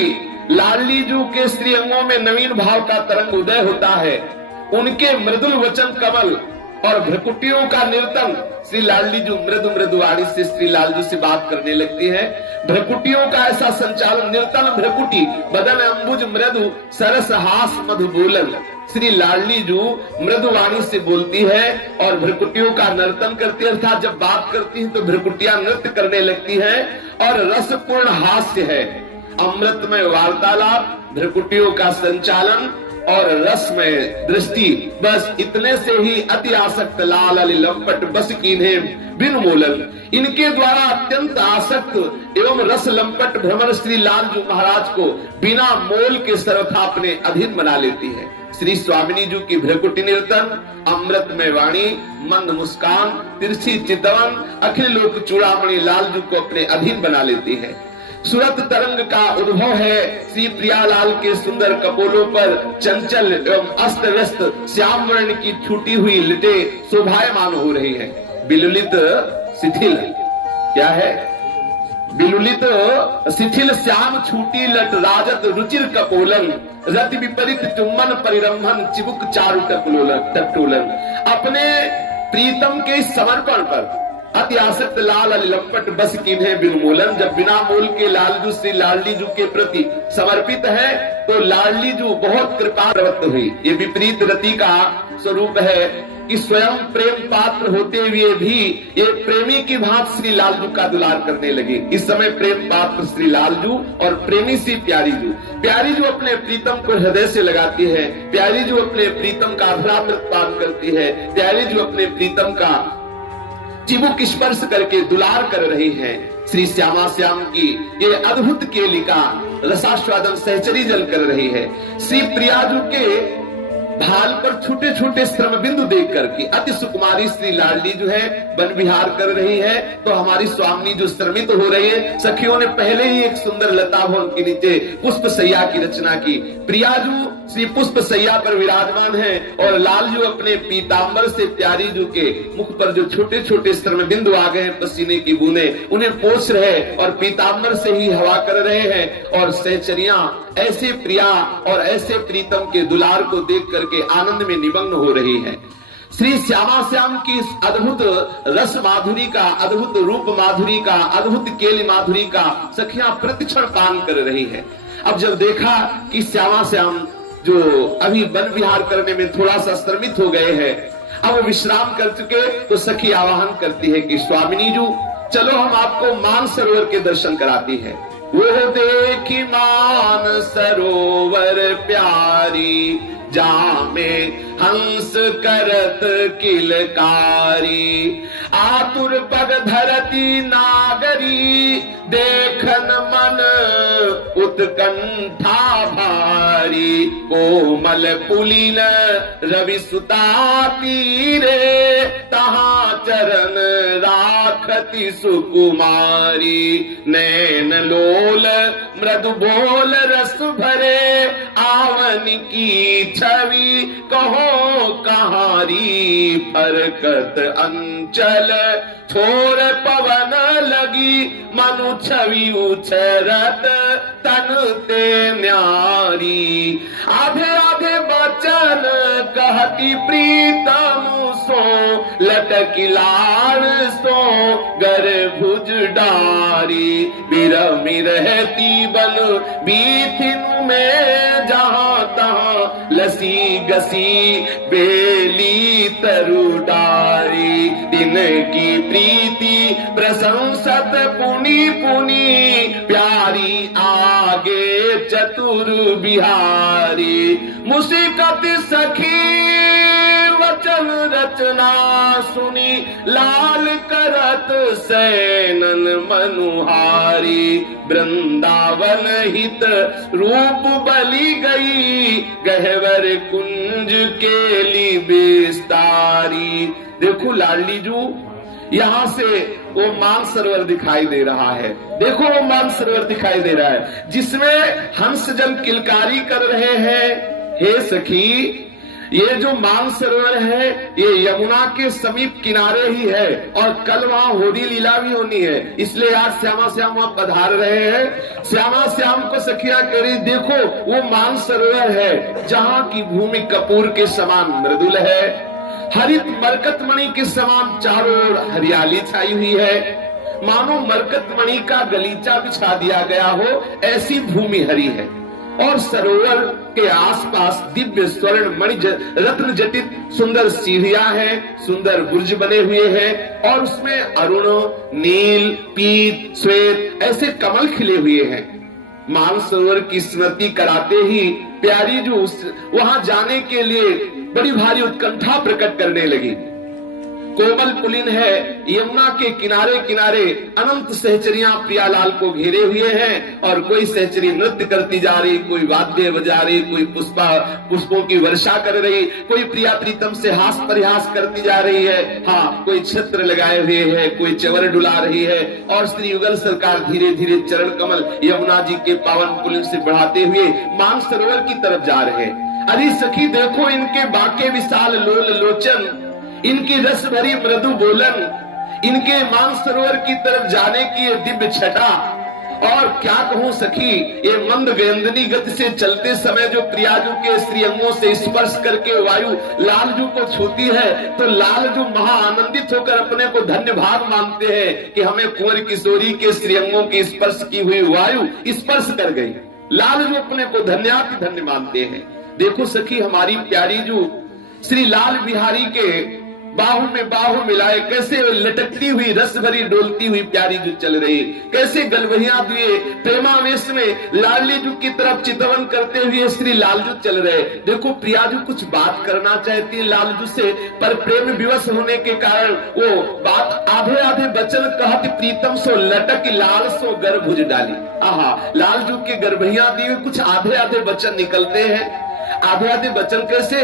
लाडली जी के श्री अंगों में नवीन भाव का तरंग उदय होता है, उनके मृदुल वचन कमल और भ्रकुटियों का निर्तन, श्री लाडली जी मृदु मृदु वाणी से श्री लालजू से बात करने लगती है। भ्रकुटियों का ऐसा संचालन, निर्तन भ्रकुटी, बदन अंबुज मृदु सरस हास मधु बोलन, श्री लाडली जू मृदु वाणी से बोलती है और भ्रकुटियों का नर्तन करती है, अर्थात जब बात करती है तो भ्रकुटियां नृत्य करने लगती है, और रसपूर्ण हास्य है, अमृतमय वार्तालाप, भ्रकुटियों का संचालन और रस में दृष्टि, बस इतने से ही अति आसक्त लाल अली लंपट बस कीन्हे बिन मोलन। इनके द्वारा अत्यंत आसक्त एवं रस लंपट भ्रमर श्री लालजू महाराज को बिना मोल के सर्वथा अपने अधीन बना लेती है। श्री स्वामिनी जी की भ्रकुटी निर्तन, अमृतमय वाणी, मंद मुस्कान, तिरछी चितवन, अखिल लोक चूड़ामणि लालजू को अपने अधीन बना लेती है। सूरत तरंग का उद्भव है, श्री प्रियालाल के सुंदर कपोलों पर चंचल एवं अस्त व्यस्त श्याम वर्ण की छूटी हुई लिटे शोभायमान हो रही है। बिलुलित शिथिल, क्या है? बिलुलित शिथिल श्याम छूटी लट राजत रुचिर कपोलन, रति विपरीत चुम्बन परिरंभन चिबुक चारु टटोलन। अपने प्रीतम के समर्पण पर अति आसक्त लाल अली लंपट बस कीन्हे बिन मोलन, जब बिना मोल के लालजू श्री लाडली जू के प्रति समर्पित है तो लाडली जू बहुत कृपा प्रवृत्त हुई। ये विपरीत रति का स्वरूप है कि स्वयं प्रेम पात्र होते हुए भी ये प्रेमी की भांति श्री लालजू का दुलार करने लगे। इस समय प्रेम पात्र श्री लालजू और प्रेमी सी प्यारी जू अपने प्रीतम को हृदय से लगाती है, प्यारी जू अपने प्रीतम का अभ्रामृत पान करती है, प्यारी जू अपने प्रीतम का चिबुक स्पर्श करके दुलार कर रही है। श्री श्यामा श्याम की ये अद्भुत केलिका रसास्वादन सहचरी जल कर रही है। श्री प्रियाजू के भाल पर छोटे छोटे श्रम बिंदु देख करके अति सुकुमारी श्री लाडली जो है वन विहार कर रही है, तो हमारी स्वामी जो श्रमित हो रही है। सखियों ने पहले ही एक सुंदर लता भवन के नीचे पुष्प सैया की रचना की। प्रियाजू श्री पुष्प सैया पर विराजमान है और लालजू अपने पीतांबर से प्यारीजू के मुख पर जो छोटे छोटे श्रम बिंदु आ गए हैं, पसीने की बूंदे, उन्हें पोंछ रहे और पीतांबर से ही हवा कर रहे हैं। और सहचरियां ऐसे प्रिया और ऐसे प्रीतम के दुलार को देख करके आनंद में निमग्न हो रही है। श्री श्यामा श्याम की इस अद्भुत रस माधुरी का, अद्भुत रूप माधुरी का, अद्भुत केली माधुरी का सखियां प्रतिक्षण पान कर रही है। अब जब देखा कि श्यामा श्याम जो अभी वन विहार करने में थोड़ा सा श्रमित हो गए हैं, अब वो विश्राम कर चुके, तो सखी आवाहन करती है कि स्वामिनी जू चलो हम आपको मान सरोवर के दर्शन कराती है। वो देखी मान सरोवर प्यारी, जामे हंस करत किलकारी, आतुर पग धरती नागरी, देखन मन उत्कंठा भारी, कोमल पुलिन रवि सुता तीरे, तहाँ चरण राखती सुकुमारी, नैन लोल मृदु बोल रस भरे, आवन की छवि कहो कहारी, फरकत अंचल छोर पवन लगी, मनु छवि उछरत तन ते न्यारी, आधे आधे बचन कहती प्रीतम सो, लटकी लाड़ सो गर भुज डारी, बिरमी रहती बन बीथिनु में, जहां तहां लसी गसी बेली तरु डारी, दिन की प्रीति प्रशंसत पुनि पुनि, प्यारी आगे चतुर बिहारी, मुसीकत सखी वचन रचना सुनी, लाल करत सैनन मनुहारी, वृंदावन हित रूप बलि गई, गहवर कुंज केली विस्तारी। देखो लाडली जू, यहाँ से वो मान सरोवर दिखाई दे रहा है। देखो वो मान सरोवर दिखाई दे रहा है जिसमें हंस जन किलकारी कर रहे हैं। हे सखी, ये जो मान सरोवर है ये यमुना के समीप किनारे ही है और कल वहाँ होली लीला भी होनी है, इसलिए आज श्यामा श्याम वहाँ पधार रहे हैं। श्यामा श्याम को सखिया करी, देखो वो मान सरोवर है जहाँ की भूमि कपूर के समान मृदुल है, हरित मरकत मणि के समान चारों ओर हरियाली छाई हुई है, मानो मरकत मणि का गलीचा बिछा दिया गया हो, ऐसी भूमि हरी है। और सरोवर के आसपास दिव्य स्वर्ण मणि रत्न जटित सुंदर सीढ़ियां हैं, सुंदर बुर्ज बने हुए हैं और उसमें अरुण, नील, पीत, श्वेत ऐसे कमल खिले हुए हैं। मान सरोवर की स्मृति कराते ही प्यारी जो वहां जाने के लिए बड़ी भारी उत्कंठा प्रकट करने लगी। कोमल पुलिन है, यमुना के किनारे किनारे अनंत सहचरियां प्रियालाल को घेरे हुए हैं और कोई सहचरी नृत्य करती जा रही, कोई वाद्य बजा रही, कोई पुष्पों की वर्षा कर रही, कोई प्रिया प्रीतम से हास परिहास करती जा रही है। हाँ, कोई छत्र लगाए हुए है, कोई चवर डुला रही है और श्री युगल सरकार धीरे धीरे चरण कमल यमुना जी के पावन पुलिन से बढ़ाते हुए मान सरोवर की तरफ जा रहे हैं। अरे सखी देखो, इनके बाके विशाल लोल लोचन, इनकी रस भरी मृदु बोलन, इनके मान सरोवर की तरफ जाने की ये दिव्य छटा। और क्या कहूं सखी, ये मंद वेंदनी गति से चलते समय जो प्रियाजू के श्री अंगों से स्पर्श करके वायु लालजू को छूती है, तो लालजू महा आनंदित होकर अपने को धन्य भाग मानते हैं कि हमें कुंवर किशोरी के श्री अंगों की स्पर्श की हुई वायु स्पर्श कर गई। लालजू अपने को धन्याति धन्य मानते हैं। देखो सखी, हमारी प्यारी जू श्री लाल बिहारी के बाहु में बाहु मिलाए, कैसे लटकती हुई रस भरी डोलती हुई प्यारी जो चल रही, कैसे गलबहिया दिए प्रेमावेश में लाडली जू की तरफ चितवन करते हुए श्री लालजू चल रहे। देखो प्रियाजू कुछ बात करना चाहती है लालजू से, पर प्रेम विवश होने के कारण वो बात आधे आधे वचन कहती, प्रीतम सो लटक लाल सो गर्भुज डाली। आहा, लालजू के गर्भहिया दिए कुछ आधे आधे वचन निकलते हैं। आधे आधे वचन कैसे?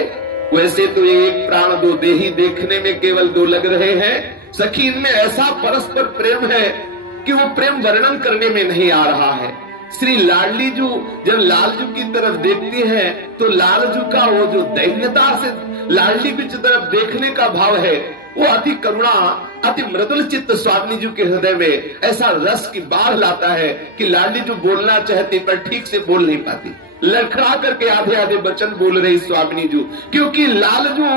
वैसे तो एक प्राण दो देही, देखने में केवल दो लग रहे हैं, सखी इनमें ऐसा परस्पर प्रेम है कि वो प्रेम वर्णन करने में नहीं आ रहा है। श्री लाडली जू जब लालजू की तरफ देखती है तो लालजू का वो जो दैन्यता से लाडली की तरफ देखने का भाव है, वो अति करुणा अति मृदुल चित्त स्वामी जी के हृदय में ऐसा रस की बाढ़ लाता है कि लाडली जो बोलना चाहती पर ठीक से बोल नहीं पाती, लड़खड़ा करके आधे आधे वचन बोल रही स्वामिनी जू, क्योंकि लालजू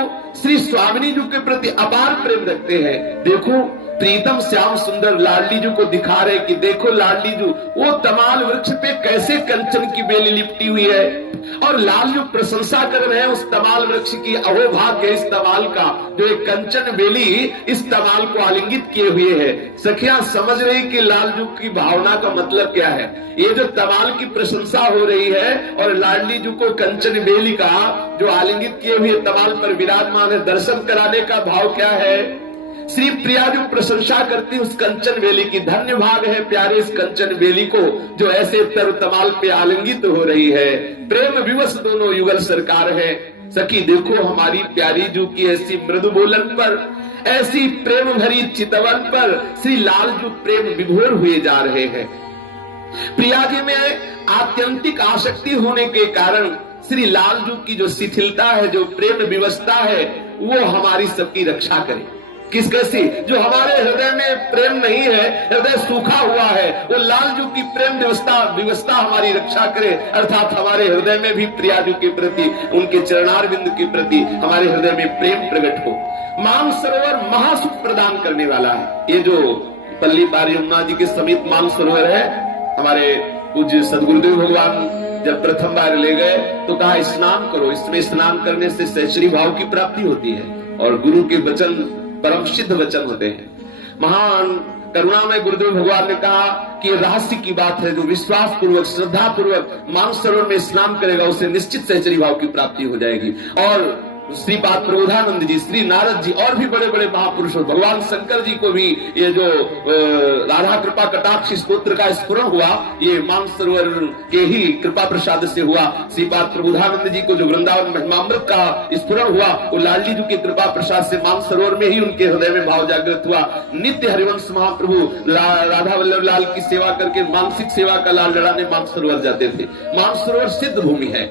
श्री स्वामिनी जू के प्रति अपार प्रेम रखते हैं। देखो प्रीतम श्याम सुंदर लाडली जू को दिखा रहे कि देखो लाडली जू वो तमाल वृक्ष पे कैसे कंचन की बेली लिपटी हुई है, और लालजू प्रशंसा कर रहे हैं उस तमाल वृक्ष की। अहो भाग्य इस तमाल का जो एक कंचन बेली इस तमाल को आलिंगित किए हुए है। सखियां समझ रही कि लालजू की भावना का मतलब क्या है। ये जो तमाल की प्रशंसा हो रही है और लाडली जू को कंचन बेली का जो आलिंगित किए हुए तमाल पर विराजमान है, दर्शन कराने का भाव क्या है। श्री प्रिया जो प्रशंसा करती उस कंचन बेली की, धन्य भाग है प्यारे इस कंचन बेली को जो ऐसे तर तमाल पे आलिंगित हो रही है। प्रेम विवश दोनों युगल सरकार है। सखी देखो हमारी प्यारी जू की ऐसी मृदु बोलन पर, ऐसी प्रेम भरी चितवन पर श्री लालजू प्रेम विभोर हुए जा रहे हैं। प्रिया जी में आत्यंतिक आसक्ति होने के कारण श्री लालजू की जो शिथिलता है, जो प्रेम विवशता है, वो हमारी सबकी रक्षा करे। किस कैसी? जो हमारे हृदय में प्रेम नहीं है, हृदय सूखा हुआ है, वो लालजू की प्रेम विवशता हमारी रक्षा करे, अर्थात हमारे हृदय में भी प्रियाजू के प्रति, उनके चरणारविंद के प्रति हमारे हृदय में प्रेम प्रकट हो। मानसरोवर महासुख प्रदान करने वाला है। ये जो पल्ली पार यमुना जी के समीप मानसरोवर है, हमारे पूज्य सदगुरुदेव भगवान जब प्रथम बार ले गए तो कहा स्नान करो, इसमें स्नान करने से सहचरी भाव की प्राप्ति होती है और गुरु के वचन परम सिद्ध वचन होते हैं। महान करुणा में गुरुदेव भगवान ने कहा कि रहस्य की बात है, जो विश्वास पूर्वक श्रद्धा पूर्वक मानसरोवर में स्नान करेगा उसे निश्चित सहचरी भाव की प्राप्ति हो जाएगी। और श्रीपाद प्रबोधानंद जी, श्री नारद जी और भी बड़े बड़े महापुरुषों, भगवान शंकर जी को भी ये जो राधा कृपा कटाक्ष स्तोत्र का स्फुरण हुआ, ये मानसरोवर के ही कृपा प्रसाद से हुआ। श्रीपाद प्रबोधानंद जी को जो वृंदावन महिमामृत का स्फुरण हुआ, वो लाडली जी की कृपा प्रसाद से मानसरोवर में ही उनके हृदय में भाव जागृत हुआ। नित्य हरिवंश महाप्रभु राधा वल्लभ लाल की सेवा करके मानसिक सेवा का लाल लड़ाने मानसरोवर जाते थे। मानसरोवर सिद्ध भूमि है,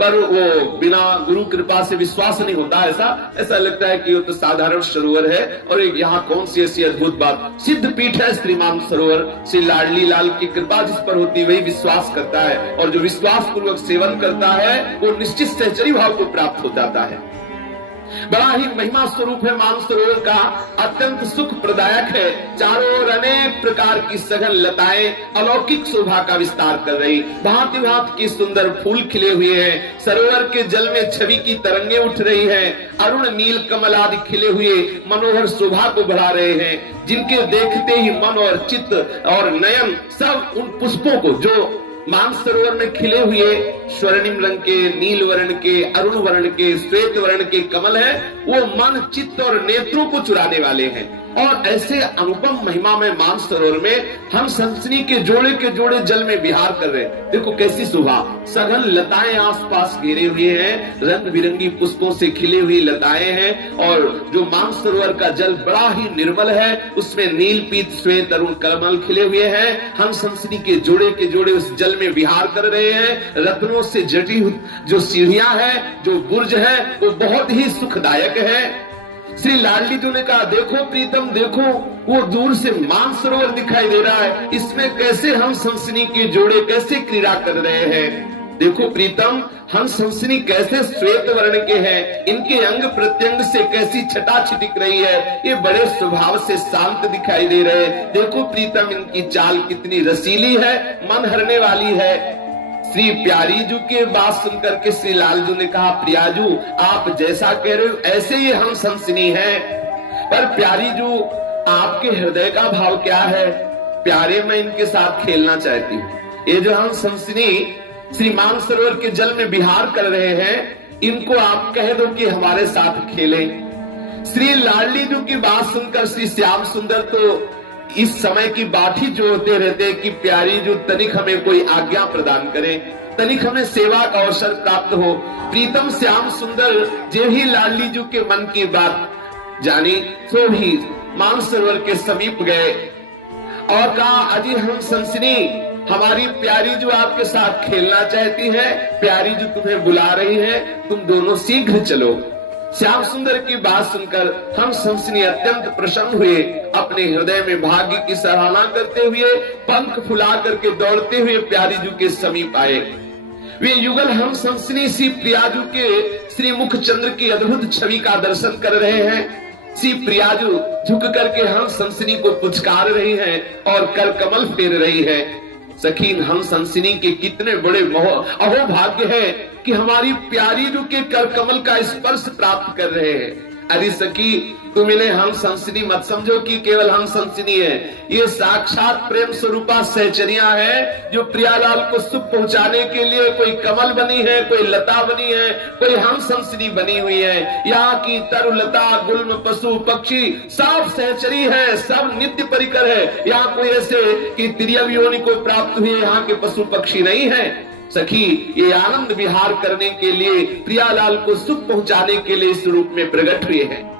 पर वो बिना गुरु कृपा से विश्वास नहीं होता। ऐसा लगता है कि वो तो साधारण सरोवर है, और एक यहाँ कौन सी ऐसी अद्भुत बात, सिद्ध पीठ है श्री मानसरोवर। श्री लाडली लाल की कृपा जिस पर होती वही विश्वास करता है, और जो विश्वास पूर्वक सेवन करता है वो निश्चित सहचरी भाव को प्राप्त हो जाता है। बड़ा ही महिमा स्वरूप है मानसरोवर का, अत्यंत सुख प्रदायक है। चारों ओर अनेक प्रकार की सघन लताएं अलौकिक शोभा का विस्तार कर रही, भांति भांति के सुंदर फूल खिले हुए हैं। सरोवर के जल में छवि की तरंगे उठ रही हैं, अरुण नील कमल आदि खिले हुए मनोहर शोभा को बढ़ा रहे हैं, जिनके देखते ही मन और चित्त और नयन सब उन पुष्पों को, जो मानसरोवर में खिले हुए स्वर्णिम रंग के, नील वर्ण के, अरुण वर्ण के, श्वेत वर्ण के कमल है, वो मन चित्त और नेत्रों को चुराने वाले हैं। और ऐसे अनुपम महिमा में मानसरोवर में हम सनसनी के जोड़े जल में विहार कर रहे हैं। देखो कैसी शोभा, सघन लताएं आसपास घेरे हुए हैं, रंग बिरंगी पुष्पों से खिले हुई लताएं हैं, और जो मानसरोवर का जल बड़ा ही निर्मल है, उसमें नील पीत श्वेत अरुण कमल खिले हुए हैं। हम सनसनी के जोड़े उस जल में विहार कर रहे हैं। रत्नों से जटी जो सीढ़ियां हैं, जो बुर्ज है, वो बहुत ही सुखदायक है। श्री लाडली जी ने कहा देखो प्रीतम देखो, वो दूर से मानसरोवर दिखाई दे रहा है, इसमें कैसे हम सनसनी के जोड़े कैसे क्रीड़ा कर रहे हैं। देखो प्रीतम, हम सनसनी कैसे श्वेत वर्ण के हैं, इनके अंग प्रत्यंग से कैसी छटा छिटक रही है, ये बड़े स्वभाव से शांत दिखाई दे रहे हैं। देखो प्रीतम, इनकी चाल कितनी रसीली है, मन हरने वाली है। श्री प्यारीजू की बात सुनकर के श्री लालजू ने कहा प्रियाजू, आप जैसा कह रहे हो ऐसे ही हम सनसनी हैं। पर प्यारी जो आपके हृदय का भाव क्या है? प्यारे, मैं इनके साथ खेलना चाहती हूँ। ये जो हम हंसनी श्री मानसरोवर के जल में विहार कर रहे हैं, इनको आप कह दो कि हमारे साथ खेलें। श्री लाडली जी की बात सुनकर श्री श्याम सुंदर तो इस समय की बात ही जोड़ते रहते कि प्यारी जो तनिक हमें कोई आज्ञा प्रदान करे, तनिक हमें सेवा का अवसर प्राप्त हो। प्रीतम श्याम सुंदर जे ही लाडली जी के मन की बात जानी तो भी मानसरोवर के समीप गए और कहा, अजी हम सनसनी, हमारी प्यारी जो आपके साथ खेलना चाहती है, प्यारी जो तुम्हें बुला रही है, तुम दोनों शीघ्र चलो। श्याम सुंदर की बात सुनकर हम सनसनी अत्यंत प्रसन्न हुए, अपने हृदय में भाग्य की सराहना करते हुए पंख फुला करके दौड़ते हुए प्यारीजू के समीप आए। वे युगल हम सनसनी श्री प्रियाजू के श्री मुख चंद्र की अद्भुत छवि का दर्शन कर रहे हैं। श्री प्रियाजू झुक करके हम सनसनी को पुचकार रही हैं और कर कमल फेर रही है। सखीन हम सनसनी के कितने बड़े अहोभाग्य है कि हमारी प्यारी जो के कर कमल का स्पर्श प्राप्त कर रहे हैं। अरे सखी, तुम इन्हें हम सनसनी मत समझो कि केवल हम सनसनी है, ये साक्षात प्रेम स्वरूपा सहचरिया है जो प्रियालाल को सुख पहुंचाने के लिए कोई कमल बनी है, कोई लता बनी है, कोई हम सनसनी बनी हुई है। यहाँ की तरुलता, गुल्म, पशु पक्षी सब सहचरी है, सब नित्य परिकर है। यहाँ कोई ऐसे कि तिर्यक योनि को प्राप्त हुए यहाँ के पशु पक्षी नहीं है। सखी, ये आनंद विहार करने के लिए, प्रियालाल को सुख पहुंचाने के लिए इस रूप में प्रकट हुए हैं।